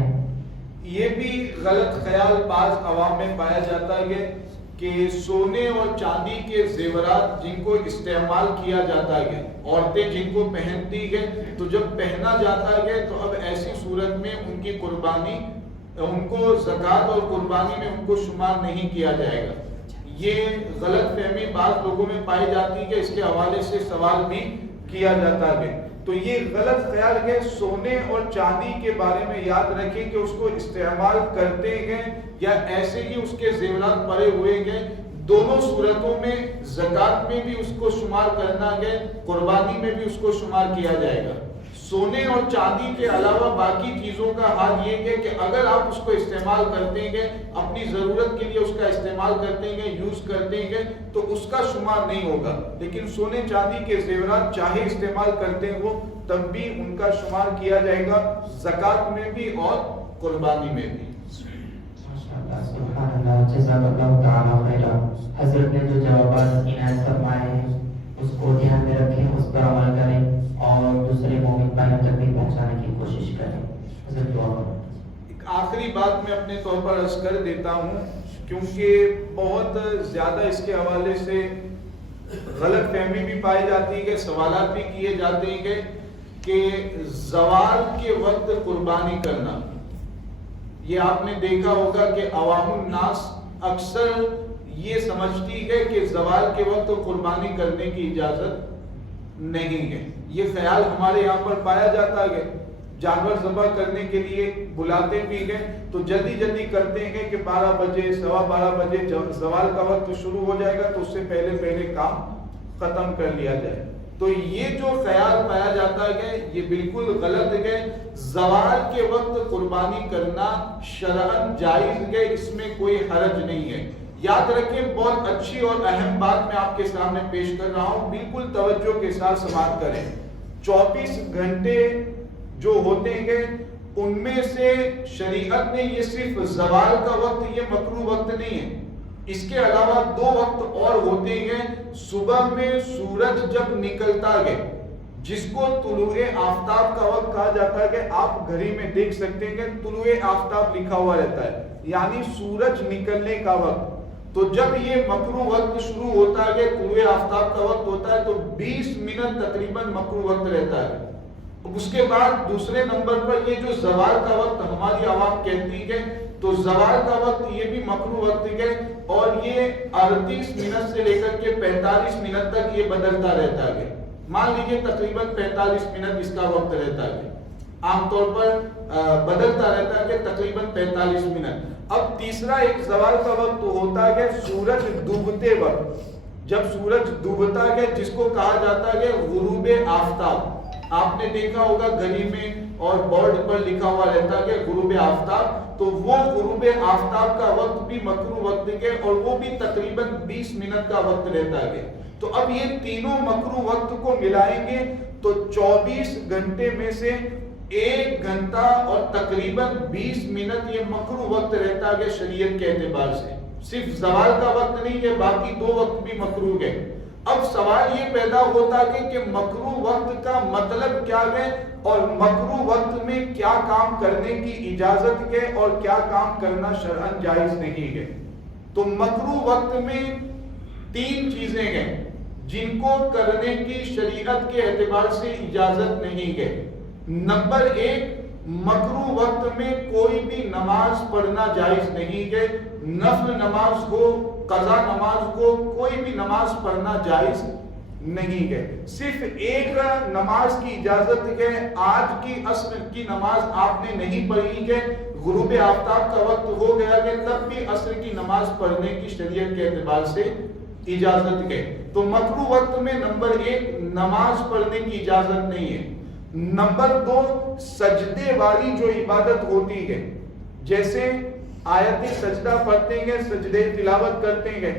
یہ بھی غلط خیال بعض عوام میں پایا جاتا ہے کہ سونے اور چاندی کے زیورات جن کو استعمال کیا جاتا ہے، عورتیں جن کو پہنتی ہے، تو جب پہنا جاتا ہے تو اب ایسی صورت میں ان کی قربانی، ان کو زکوٰۃ اور قربانی میں ان کو شمار نہیں کیا جائے گا۔ یہ غلط فہمی بعض لوگوں میں پائی جاتی ہے، اس کے حوالے سے سوال بھی کیا جاتا ہے، تو یہ غلط خیال ہے۔ سونے اور چاندی کے بارے میں یاد رکھیں کہ اس کو استعمال کرتے ہیں یا ایسے ہی اس کے زیورات پڑے ہوئے ہیں، دونوں صورتوں میں زکوٰۃ میں بھی اس کو شمار کرنا ہے، قربانی میں بھی اس کو شمار کیا جائے گا۔ سونے اور چاندی کے علاوہ باقی چیزوں کا حال یہ ہے کہ اگر آپ اس کو استعمال کرتے ہیں، اپنی ضرورت کے لیے اس کا استعمال کرتے ہیں، یوز کرتے ہیں، تو اس کا شمار نہیں ہوگا، لیکن سونے چاندی کے زیورات چاہے استعمال کرتے ہو تب بھی ان کا شمار کیا جائے گا، زکوٰۃ میں بھی اور قربانی میں بھی۔ سبحان اللہ، جزاک اللہ تعالیٰ خیرا۔ حضرت نے جو جوابات عنایت فرمائے ہیں اس کو دھیان میں رکھیں، اس پر عمل کریں اور دوسرے مومن بھائیوں تک بھی پہنچانے کی کوشش کریں۔ حضرت دعا کریں۔ ایک آخری بات میں اپنے طور پر عرض کر دیتا ہوں، کیونکہ بہت زیادہ اس کے حوالے سے غلط فہمی بھی پائی جاتی ہے، سوالات بھی کیے جاتے ہیں کہ زوال کے وقت قربانی کرنا، یہ آپ نے دیکھا ہوگا کہ عوام الناس اکثر یہ سمجھتی ہے کہ زوال کے وقت قربانی کرنے کی اجازت نہیں ہے، یہ خیال ہمارے یہاں پر پایا جاتا ہے، جانور ذبح کرنے کے لیے بلاتے بھی ہیں تو جلدی جلدی کرتے ہیں کہ 12 بجے 12:15 بجے زوال کا وقت شروع ہو جائے گا تو اس سے پہلے کام ختم کر لیا جائے. تو یہ جو خیال پایا جاتا ہے یہ بالکل غلط ہے. زوال کے وقت قربانی کرنا شرعاً جائز ہے, اس میں کوئی حرج نہیں ہے. یاد رکھیں, بہت اچھی اور اہم بات میں آپ کے سامنے پیش کر رہا ہوں, بالکل توجہ کے ساتھ سماعت کریں. 24 گھنٹے جو ہوتے ہیں ان میں سے شریعت نے یہ صرف زوال کا وقت یہ مکروہ وقت نہیں ہے, اس کے علاوہ 2 وقت اور ہوتے ہیں. صبح میں سورج جب نکلتا ہے جس کو طلوع آفتاب کا وقت کہا جاتا ہے, کہ آپ گھڑی میں دیکھ سکتے ہیں کہ طلوع آفتاب لکھا ہوا رہتا ہے, یعنی سورج نکلنے کا وقت. تو جب یہ مکروہ وقت شروع ہوتا ہے, طلوع آفتاب کا وقت ہوتا ہے, تو 20 منٹ تقریباً مکروہ وقت رہتا ہے. اس کے بعد دوسرے نمبر پر یہ جو زوال کا وقت ہماری عوام کہتی ہے, تو زوال کا وقت یہ بھی مکروہ وقت ہے, اور یہ 38 منٹ سے لے کر کے 45 منٹ تک یہ بدلتا رہتا ہے. مان لیجئے تقریباً 45 منٹ اس کا وقت رہتا ہے, عام طور پر بدلتا رہتا ہے کہ تقریباً 45 منٹ. اب تیسرا ایک زوال کا وقت ہوتا ہے سورج ڈوبتے وقت, جب سورج ڈوبتا ہے جس کو کہا جاتا ہے غروب آفتاب. آپ نے دیکھا ہوگا گھڑی میں اور بورڈ پر لکھا ہوا رہتا ہے کہ غروب آفتاب, تو وہ غروب آفتاب کا وقت بھی مکروہ وقت ہے, اور وہ بھی تقریباً 20 منٹ کا وقت رہتا ہے. تو اب یہ تینوں مکروہ وقت کو ملائیں گے تو 24 گھنٹے میں سے 1 گھنٹہ اور تقریباً 20 منٹ یہ مکروہ وقت رہتا ہے شریعت کے اعتبار سے. صرف زوال کا وقت نہیں ہے, باقی 2 وقت بھی مکروہ ہے. اب سوال یہ پیدا ہوتا ہے کہ مکروہ وقت کا مطلب کیا ہے, اور مکروہ وقت میں کیا کام کرنے کی اجازت ہے اور کیا کام کرنا شرعاً جائز نہیں ہے. تو مکروہ وقت میں 3 چیزیں ہیں جن کو کرنے کی شریعت کے اعتبار سے اجازت نہیں ہے. نمبر 1, مکروہ وقت میں کوئی بھی نماز پڑھنا جائز نہیں ہے. نفل نماز ہو, قضا نماز ہو, کوئی بھی نماز پڑھنا جائز نہیں ہے. صرف ایک نماز کی اجازت ہے, آج کی عصر کی نماز آپ نے نہیں پڑھی ہے, غروب آفتاب کا وقت ہو گیا ہے, تب بھی عصر کی نماز پڑھنے کی شریعت کے اعتبار سے اجازت ہے. تو مکروہ وقت میں نمبر 1 نماز پڑھنے کی اجازت نہیں ہے. نمبر 2, سجدے والی جو عبادت ہوتی ہے, جیسے آیت سجدہ پڑھتے ہیں, سجدے تلاوت کرتے ہیں,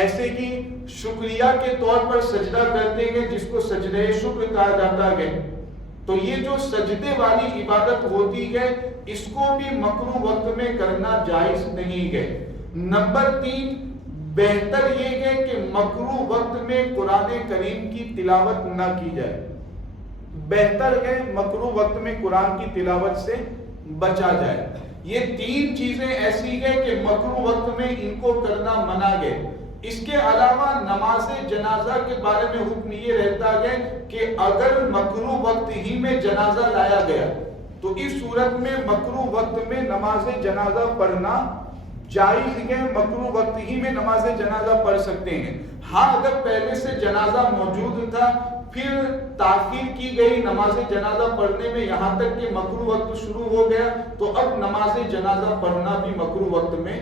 ایسے ہی شکریہ کے طور پر سجدہ کرتے ہیں جس کو سجدہ شکر کہا جاتا ہے. تو یہ جو سجدے والی عبادت ہوتی ہے اس کو بھی مکروہ وقت میں کرنا جائز نہیں ہے. نمبر 3, بہتر یہ ہے کہ مکروہ وقت میں قرآن کریم کی تلاوت نہ کی جائے. بہتر ہے مکروہ وقت میں قرآن کی تلاوت سے بچا جائے. یہ 3 چیزیں ایسی ہیں کہ مکروہ وقت میں ان کو کرنا منع ہے. اس کے علاوہ نماز جنازہ کے بارے میں حکم یہ رہتا ہے کہ اگر مکروہ وقت ہی میں جنازہ لایا گیا تو اس صورت میں مکروہ وقت میں نماز جنازہ پڑھنا جائز ہے, مکروہ وقت ہی میں نماز جنازہ پڑھ سکتے ہیں. ہاں اگر پہلے سے جنازہ موجود تھا پھر تاخیر کی گئی نماز جنازہ پڑھنے میں یہاں تک کہ مکروہ وقت شروع ہو گیا, تو اب نماز جنازہ پڑھنا بھی مکروہ وقت میں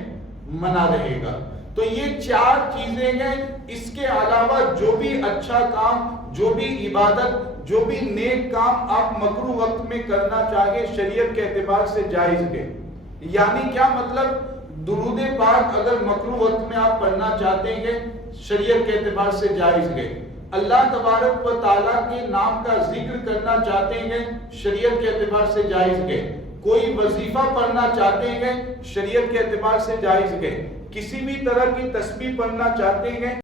منع رہے گا. تو یہ 4 چیزیں ہیں. اس کے علاوہ جو بھی اچھا کام, جو بھی عبادت, جو بھی نیک کام آپ مکروہ وقت میں کرنا چاہے شریعت کے اعتبار سے جائز ہے. یعنی کیا مطلب, درود پاک اگر مکروہ وقت میں آپ پڑھنا چاہتے ہیں شریعت کے اعتبار سے جائز ہے. اللہ تبارک و تعالیٰ کے نام کا ذکر کرنا چاہتے ہیں شریعت کے اعتبار سے جائز ہے. کوئی وظیفہ پڑھنا چاہتے ہیں شریعت کے اعتبار سے جائز ہے. کسی بھی طرح کی تسبیح پڑھنا چاہتے ہیں